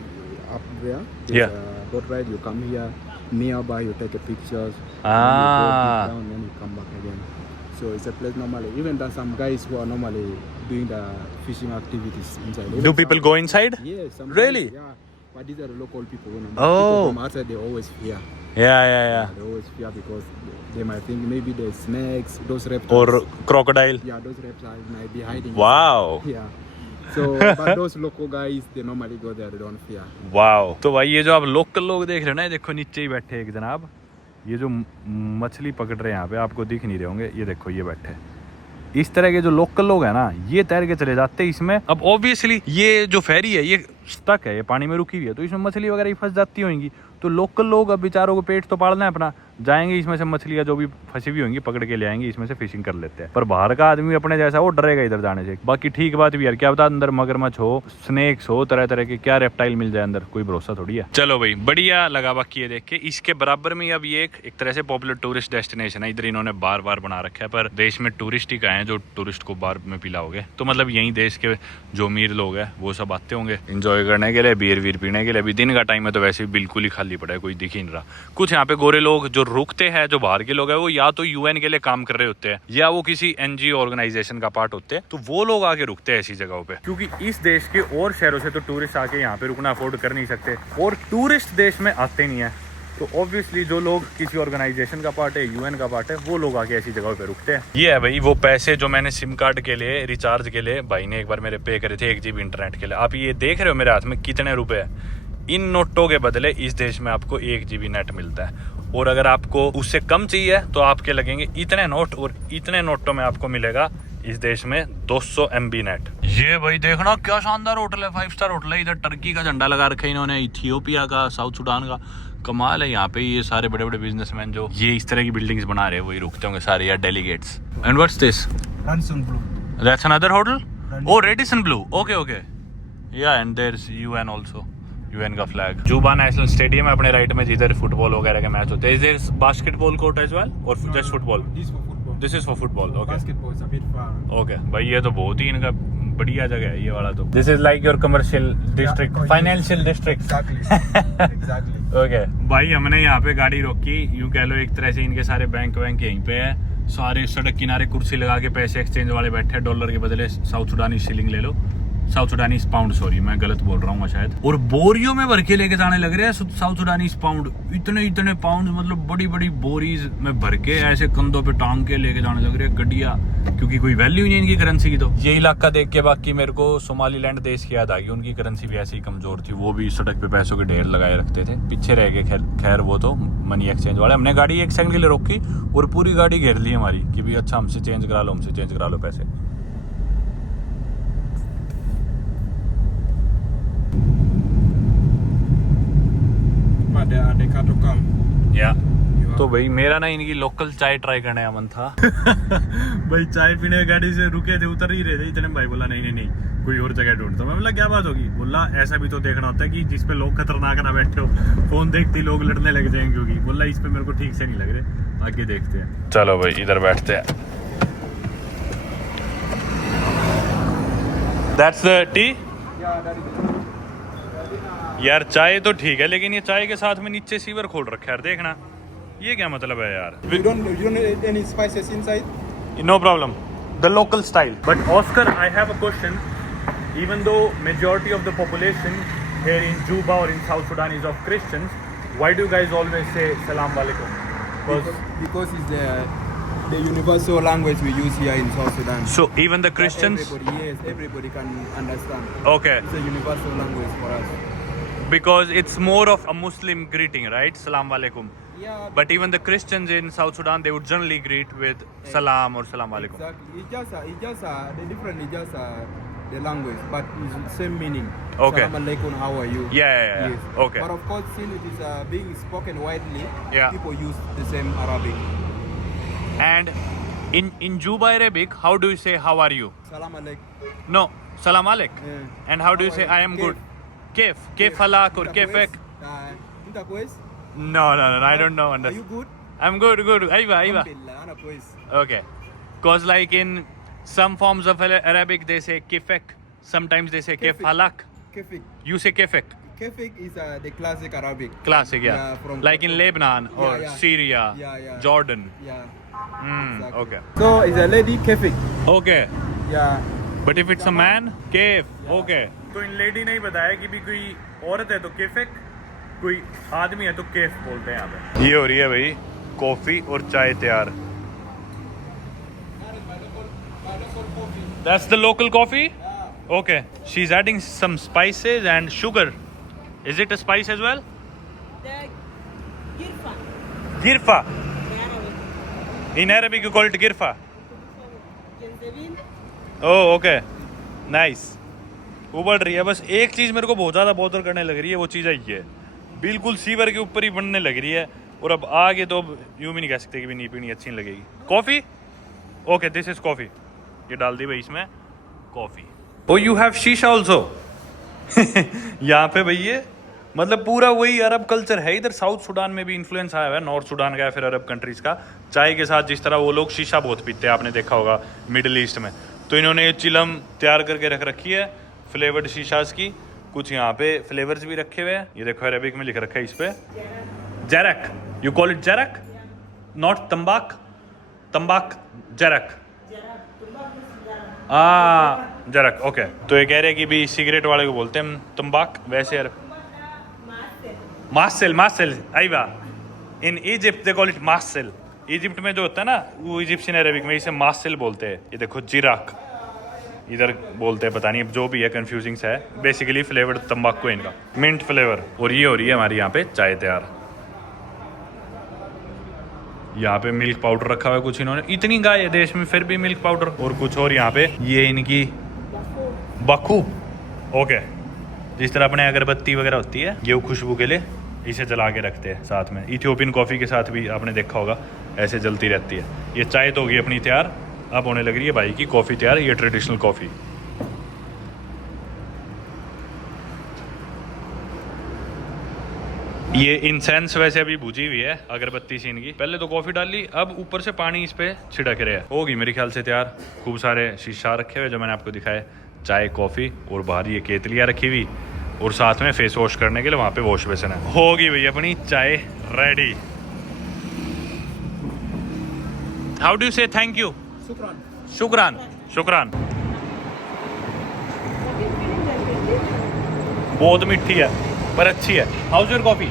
up there. Yeah. Boat ride, you come here nearby, you take a pictures. Ah. Then you go deep down, then you come back again. So it's a place normally. Even there are some guys who are normally doing the fishing activities inside. Do people go inside? Yes. Some Really? Guys, yeah. But these are the local people. Oh. People from outside, they always fear. Yeah. They always fear because they might think maybe there's snakes, those reptiles. Or crocodile? Yeah, those reptiles might be hiding. Wow. Yeah. So, but those local guys, they normally go there. They don't fear. Wow. तो भाई ये जो आप लोकल लोग देख रहे हो ना, ये देखो नीचे ही बैठे एक जनाब, ये जो मछली पकड़ रहे हैं यहाँ पे, आपको दिख नहीं रहे होंगे, ये देखो ये बैठे। इस तरह के जो लोकल लोग हैं ना, ये तैर के चले जाते हैं इसमें। अब ऑब्वियसली ये जो फेरी है ये स्टक है, ये पानी में रुकी हुई है, तो इसमें मछली वगैरह ही फंस जाती होंगी। तो लोकल लोग अब बेचारों को पेट तो पालना है अपना, जाएंगे इसमें से मछलियाँ जो भी फंसी हुई होंगी पकड़ के ले आएंगे, इसमें से फिशिंग कर लेते हैं। पर बाहर का आदमी अपने जैसा वो डरेगा इधर जाने से। बाकी ठीक बात भी यार, क्या बता अंदर मगरमच्छ हो, स्नेक्स हो, तरह तरह के क्या रेप्टाइल मिल जाए अंदर, कोई भरोसा थोड़ी है। चलो भाई बढ़िया लगा बाकी ये देख के। इसके बराबर में अब ये एक तरह से पॉपुलर टूरिस्ट डेस्टिनेशन है, इधर इन्होंने बार बार बना रखा है, पर देश में टूरिस्ट ही का है जो टूरिस्ट को बार में पिलाओगे। तो मतलब यही देश के जो अमीर लोग हैं वो सब आते होंगे इंजॉय करने के लिए, बियर वीर पीने के लिए। अभी दिन का टाइम है तो वैसे भी बिल्कुल ही खाली पड़ा है, कोई दिख ही नहीं रहा। कुछ यहाँ पे गोरे लोग जो रुकते हैं, जो बाहर के लोग हैं, वो या तो यूएन के लिए काम कर रहे होते हैं या वो किसी एनजीओ ऑर्गेनाइजेशन का पार्ट होते हैं, तो वो लोग आके रुकते हैं ऐसी जगहों पे। क्योंकि इस देश के और शहरों से तो टूरिस्ट आके यहाँ पे रुकना अफोर्ड कर नहीं सकते, और टूरिस्ट देश में आते नहीं है, तो ऑब्वियसली जो लोग किसी ऑर्गेनाइजेशन का पार्ट है, यूएन का पार्ट है, वो लोग आके ऐसी जगहों पे रुकते हैं। ये है भाई वो पैसे जो मैंने सिम कार्ड के लिए, रिचार्ज के लिए भाई ने एक बार मेरे पे करे थे 1 GB इंटरनेट के लिए। आप ये देख रहे हो मेरे हाथ में कितने रुपए है। इन नोटों के बदले इस देश में आपको 1 GB नेट मिलता है, और अगर आपको उससे कम चाहिए तो आपके लगेंगे इतने नोट, और इतने नोटों में आपको मिलेगा इस देश में 200 MB नेट। ये भाई देखना क्या शानदार होटल है, 5 स्टार होटल है। इधर टर्की का झंडा लगा रखा है इन्होंने, इथियोपिया का, साउथ सुडान का। कमाल है। यहाँ पे ये सारे बड़े बड़े बिजनेसमैन जो ये इस तरह की बिल्डिंग्स बना रहे हैं वही रुकते होंगे सारे यार, delegates. And what's this? Radisson Blue. That's another hotel? Oh Radisson Blu, okay okay. Yeah and there is UN also, UN का फ्लैग। जुबा नेशनल स्टेडियम है अपने राइट में, जिधर फुटबॉल वगैरह के मैच होते हैं। Is there basketball court as well or just football? This for football. This is for football, okay. Basketball is a bit far. Okay भाई ये तो बहुत ही इनका बढ़िया जगह है ये वाला तो। This is like your commercial district, financial district. Exactly. Exactly. Okay भाई हमने यहाँ पे गाड़ी रोकी, यूं कह लो एक तरह से इनके सारे बैंक वैंक यहीं पे है, सारे सड़क किनारे कुर्सी लगा के पैसे एक्सचेंज वाले बैठे, डॉलर के बदले साउथ सुडानी शिलिंग ले लो, साउथ सुडानीज पाउंड, सॉरी मैं गलत बोल रहा हूँ शायद। और बोरियों में भर के लेके जाने लग रहे हैं साउथ सुडानीज पाउंड, इतने इतने पाउंड, मतलब बड़ी बड़ी बोरीज में भर के ऐसे कंधों पे टांग के लेके जाने लग रहे हैं गड्डिया, क्योंकि कोई वैल्यू नहीं है इनकी करेंसी की। तो ये इलाका देख के बाकी मेरे को सोमालीलैंड देश की याद आ गई, उनकी करेंसी भी ऐसी ही कमजोर थी, वो भी सड़क पे पैसों के ढेर लगाए रखते थे, पीछे रह गए खैर वो तो मनी एक्सचेंज वाले। हमने गाड़ी 1 सेकंड के लिए रोकी और पूरी गाड़ी घेर ली हमारी कि भाई अच्छा हमसे चेंज करा लो, हमसे चेंज करा लो पैसे। But they can't come. या तो भाई मेरा ना इनकी लोकल चाय ट्राई करने का मन था। भाई चाय पीने गाड़ी से रुके थे, उतर ही रहे थे, इतने भाई बोला नहीं नहीं नहीं कोई और जगह ढूंढता। मैं बोला क्या बात होगी? बोला ऐसा भी तो देखना होता है कि जिस पे लोग खतरनाक ना बैठे हो, फोन देखते ही लोग लड़ने लग जाएंगे, क्योंकि बोला इस पे मेरे को ठीक से नहीं लग रहे, आगे देखते हैं। चलो भाई इधर बैठते हैं। That's the T. यार चाय तो ठीक है, लेकिन ये चाय के साथ में नीचे सीवर खोल रखा है यार, देखना ये क्या मतलब है यार? You don't need any spices inside? No problem. The local style. But Oscar, I have a question. Even though majority of the population here in Juba or in South Sudan is of Christians, why do you guys always say Salam Alaikum? Because it's the universal language we use here in South Sudan. So even the Christians? Everybody can understand. Okay. It's a universal language for us. Because it's more of a Muslim greeting, right? Salam Alaikum. Yeah. But even the Christians in South Sudan, they would generally greet with Salam or Salam Alaikum. Exactly. It's just the different is just the language, but it's the same meaning. Okay. Salam alaikum, how are you? Yeah. Yes. Okay. But of course, since it is being spoken widely, Yeah. people use the same Arabic. And in Juba Arabic, how do you say how are you? Salam alaikum. No, Salam Alaik. Yeah. And how do you say I am good? Kef halak or kefek? Inta kwez? No, I don't know. Are you good? I'm good. Aiva. Alhamdulillah, ana kwez. Okay. Because like in some forms of Arabic, they say kefek. Sometimes they say kef Kefik. halak. Kefik. You say kefek. Kefik is the classic Arabic. Classic, yeah. from Like in Lebanon or Yeah. Syria, Yeah. Jordan. Yeah. Exactly. Okay. So it's a lady Kefik. Okay. Yeah. But if it's a man, kef. Okay. तो इन लेडी ने ही बताया कि भी कोई औरत है तो केफेक, कोई आदमी है तो केफ बोलते हैं यहाँ पे। ये हो रही है भाई कॉफी और चाय तैयार। That's the local coffee? Okay. she's adding some spices and sugar. Is it a spice as well? The girfa. Girfa. In Arabic. In Arabic you call it girfa. Genzabil. Oh, okay. Nice. उबल रही है। बस एक चीज़ मेरे को बहुत ज़्यादा बॉदर करने लग रही है, वो चीज़ है ये, बिल्कुल सीवर के ऊपर ही बनने लग रही है। और अब आगे तो यूँ भी नहीं कह सकते कि भी नहीं पीनी, अच्छी नहीं लगेगी। Coffee, okay, this is coffee. ये डाल दी भाई इसमें कॉफ़ी। ओ यू हैव शीशा ऑल्सो। यहाँ पे भैया मतलब पूरा वही अरब कल्चर है। इधर साउथ सूडान में भी इन्फ्लुएंस आया हुआ है, नॉर्थ सूडान का या फिर अरब कंट्रीज़ का। चाय के साथ जिस तरह वो लोग शीशा बहुत पीते हैं, आपने देखा होगा मिडिल ईस्ट में, तो इन्होंने ये चिलम तैयार करके रख रखी है फ्लेवर्ड शीशास की। कुछ यहाँ पे फ्लेवर्स भी रखे हुए हैं। ये देखो अरेबिक में लिख रखा है इस पे जरक। यू कॉल इट जरक, नॉट तंबाक। तंबाक जरक। जरक, ओके। तो ये कह रहे हैं कि भी सिगरेट वाले को बोलते हैं तंबाक, वैसे यार मासेल। मासेल आईवा। In Egypt they call it मासेल। इजिप्ट में जो होता है ना, वो इजिप्शियन अरेबिक में इसे मासेल बोलते हैं। ये देखो जिराक इधर बोलते हैं, पता नहीं जो भी है, कंफ्यूजिंग सा है। बेसिकली फ्लेवर्ड तंबाकू है इनका, मिंट फ्लेवर। और ये हो रही है हमारी यहाँ पे चाय तैयार। यहाँ पे मिल्क पाउडर रखा हुआ है कुछ इन्होंने, इतनी गाय है देश में फिर भी मिल्क पाउडर। और कुछ और यहाँ पे ये इनकी बखू, ओके, जिस तरह अपने अगरबत्ती वगैरह होती है, ये खुशबू के लिए इसे जला के रखते हैं साथ में। इथियोपियन कॉफ़ी के साथ भी आपने देखा होगा ऐसे जलती रहती है। ये चाय तो होगी अपनी तैयार, अब होने लग रही है भाई की कॉफ़ी तैयार। ये ट्रेडिशनल कॉफ़ी। ये इंसेंस वैसे अभी बुझी हुई है, अगरबत्ती सी इनकी। पहले तो कॉफ़ी डाल ली, अब ऊपर से पानी इस पे छिड़क रहे हैं। होगी मेरे ख्याल से तैयार। खूब सारे शीशा रखे हुए जो मैंने आपको दिखाए, चाय कॉफ़ी, और बाहर ये केतलियाँ रखी हुई, और साथ में फेस वॉश करने के लिए वहाँ पे वॉश बेसिन है। होगी भैया अपनी चाय रेडी। हाउ डू से थैंक यू? शुक्रान। शुक्रान। बहुत मीठी है पर अच्छी है। House your coffee?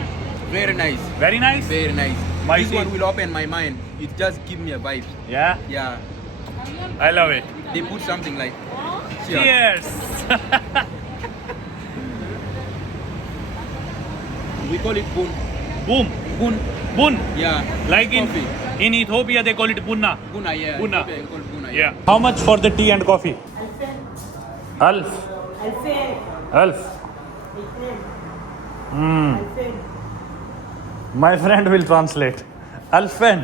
Very nice. Very nice. Very nice. My This tea. one will open my mind. It just give me a vibe. या Yeah. I love it. They put something like. Cheers. We call it bun. Boom. Bun. Bun. Yeah. Like in Coffee. Ethiopia they call it bunna. Buna. Yeah. Buna. They call it buna. Yeah. How much for the tea and coffee? Alf. Alf. My friend will translate. Alfen.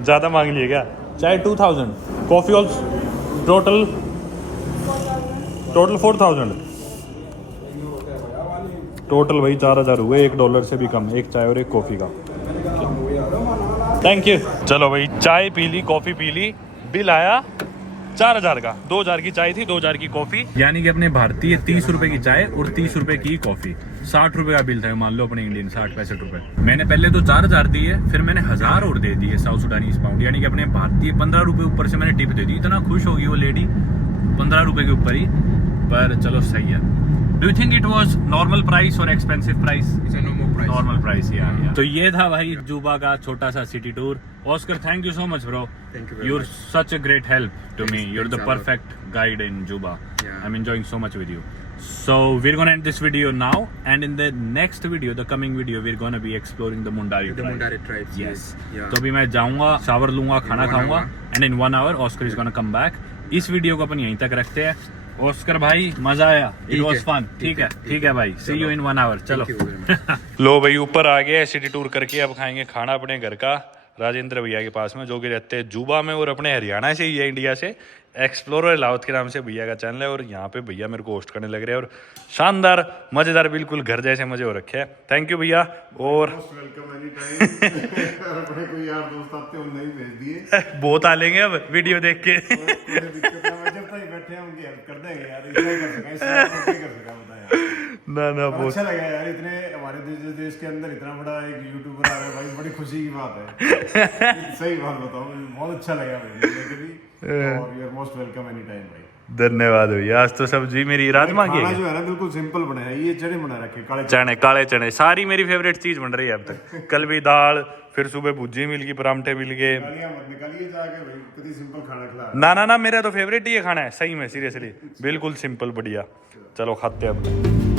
ज़्यादा मांग लिए क्या? चाय 2000, कॉफी ऑल्सो टोटल 4000। टोटल वही 4000 हुए, $1 से भी कम, एक चाय और एक कॉफ़ी का। Thank you. चलो भाई, चाय पी ली, कॉफ़ी पी ली, बिल आया 4000 का। 2000 की चाय थी, 2000 की कॉफ़ी, यानी कि अपने भारतीय 30 रुपए की चाय और 30 रुपए की कॉफ़ी। 60 रुपए का बिल था, मान लो अपने इंडियन 60-65 रुपए। मैंने पहले तो 4000 दिए, फिर मैंने 1000 और दे दिए साउथ सुडानीज पाउंड, यानी कि अपने भारतीय 15 रुपए ऊपर से मैंने टिप दे दी। इतना खुश होगी वो लेडी, 15 रुपए के ऊपर ही। पर चलो सही है। Do you think it was normal price or expensive price? It's a normal price. Normal price, yeah. तो ये था भाई जुबा का छोटा सा city tour. Oscar, thank you so much bro. Thank you very You're much. such a great help to me. You're the thanks a lot. perfect guide in Juba. Yeah. I'm enjoying so much with you. So we're gonna end this video now, and in the next video, the coming video, we're gonna be exploring the Mundari The tribe. Mundari tribes. Yes. Yeah. तो अभी मैं जाऊंगा, शावर लूंगा, खाना 1 खाऊंगा, hour. and in 1 hour, Oscar is gonna come back. इस वीडियो को अपन यहीं तक रखते हैं। ऑस्कर भाई, मजा आया, इट ठीक वाज है, फन। ठीक है, ठीक है भाई, सी यू इन 1 hour। चलो। Thank you very much. लो भाई, ऊपर आ गए सिटी टूर करके। अब खाएंगे खाना अपने घर का, राजेंद्र भैया के पास में, जो कि रहते हैं जुबा में और अपने हरियाणा से ही है, इंडिया से। एक्सप्लोरर लाउथ के नाम से भैया का चैनल है, और यहाँ पे भैया मेरे को होस्ट करने लग रहे हैं, और शानदार, मज़ेदार, बिल्कुल घर जैसे मज़े हो रखे हैं। थैंक यू भैया। और वेलकम एनी टाइम। अपने कोई यार दोस्त आते हैं, उन्हें ही भेज दिए। बहुत आ लेंगे अब वीडियो देख के। कोई दिक्कत ना हो, जब तक बैठे हैं उनकी हेल्प कर देंगे यार। इतना ही कर सका, इससे ज़्यादा नहीं कर सका, बता यार। ना ना, और बहुत अच्छा लगा यार, इतने हमारे देश के अंदर इतना बड़ा एक यूट्यूबर आ रहा है भाई, बड़ी खुशी की बात है। सही बात बताऊं, बहुत अच्छा लगा भाई। और you are most welcome any time भाई। धन्यवाद भैया। आज तो सब्जी मेरी राजमा की खाना है। जो है ना बिल्कुल सिंपल बनाया है, ये चने बना रखे काले चने, काले चने सारी मेरी फेवरेट चीज बन रही है अब तक। कल भी दाल, फिर सुबह भुजी मिल गई, परांठे मिल गए। गालियां मत निकालिए जाके भाई, कभी सिंपल खाना खिला। ना ना ना, मेरा तो फेवरेट ही है खाना है, सही में सीरियसली, बिल्कुल सिंपल बढ़िया। चलो खाते हैं अब।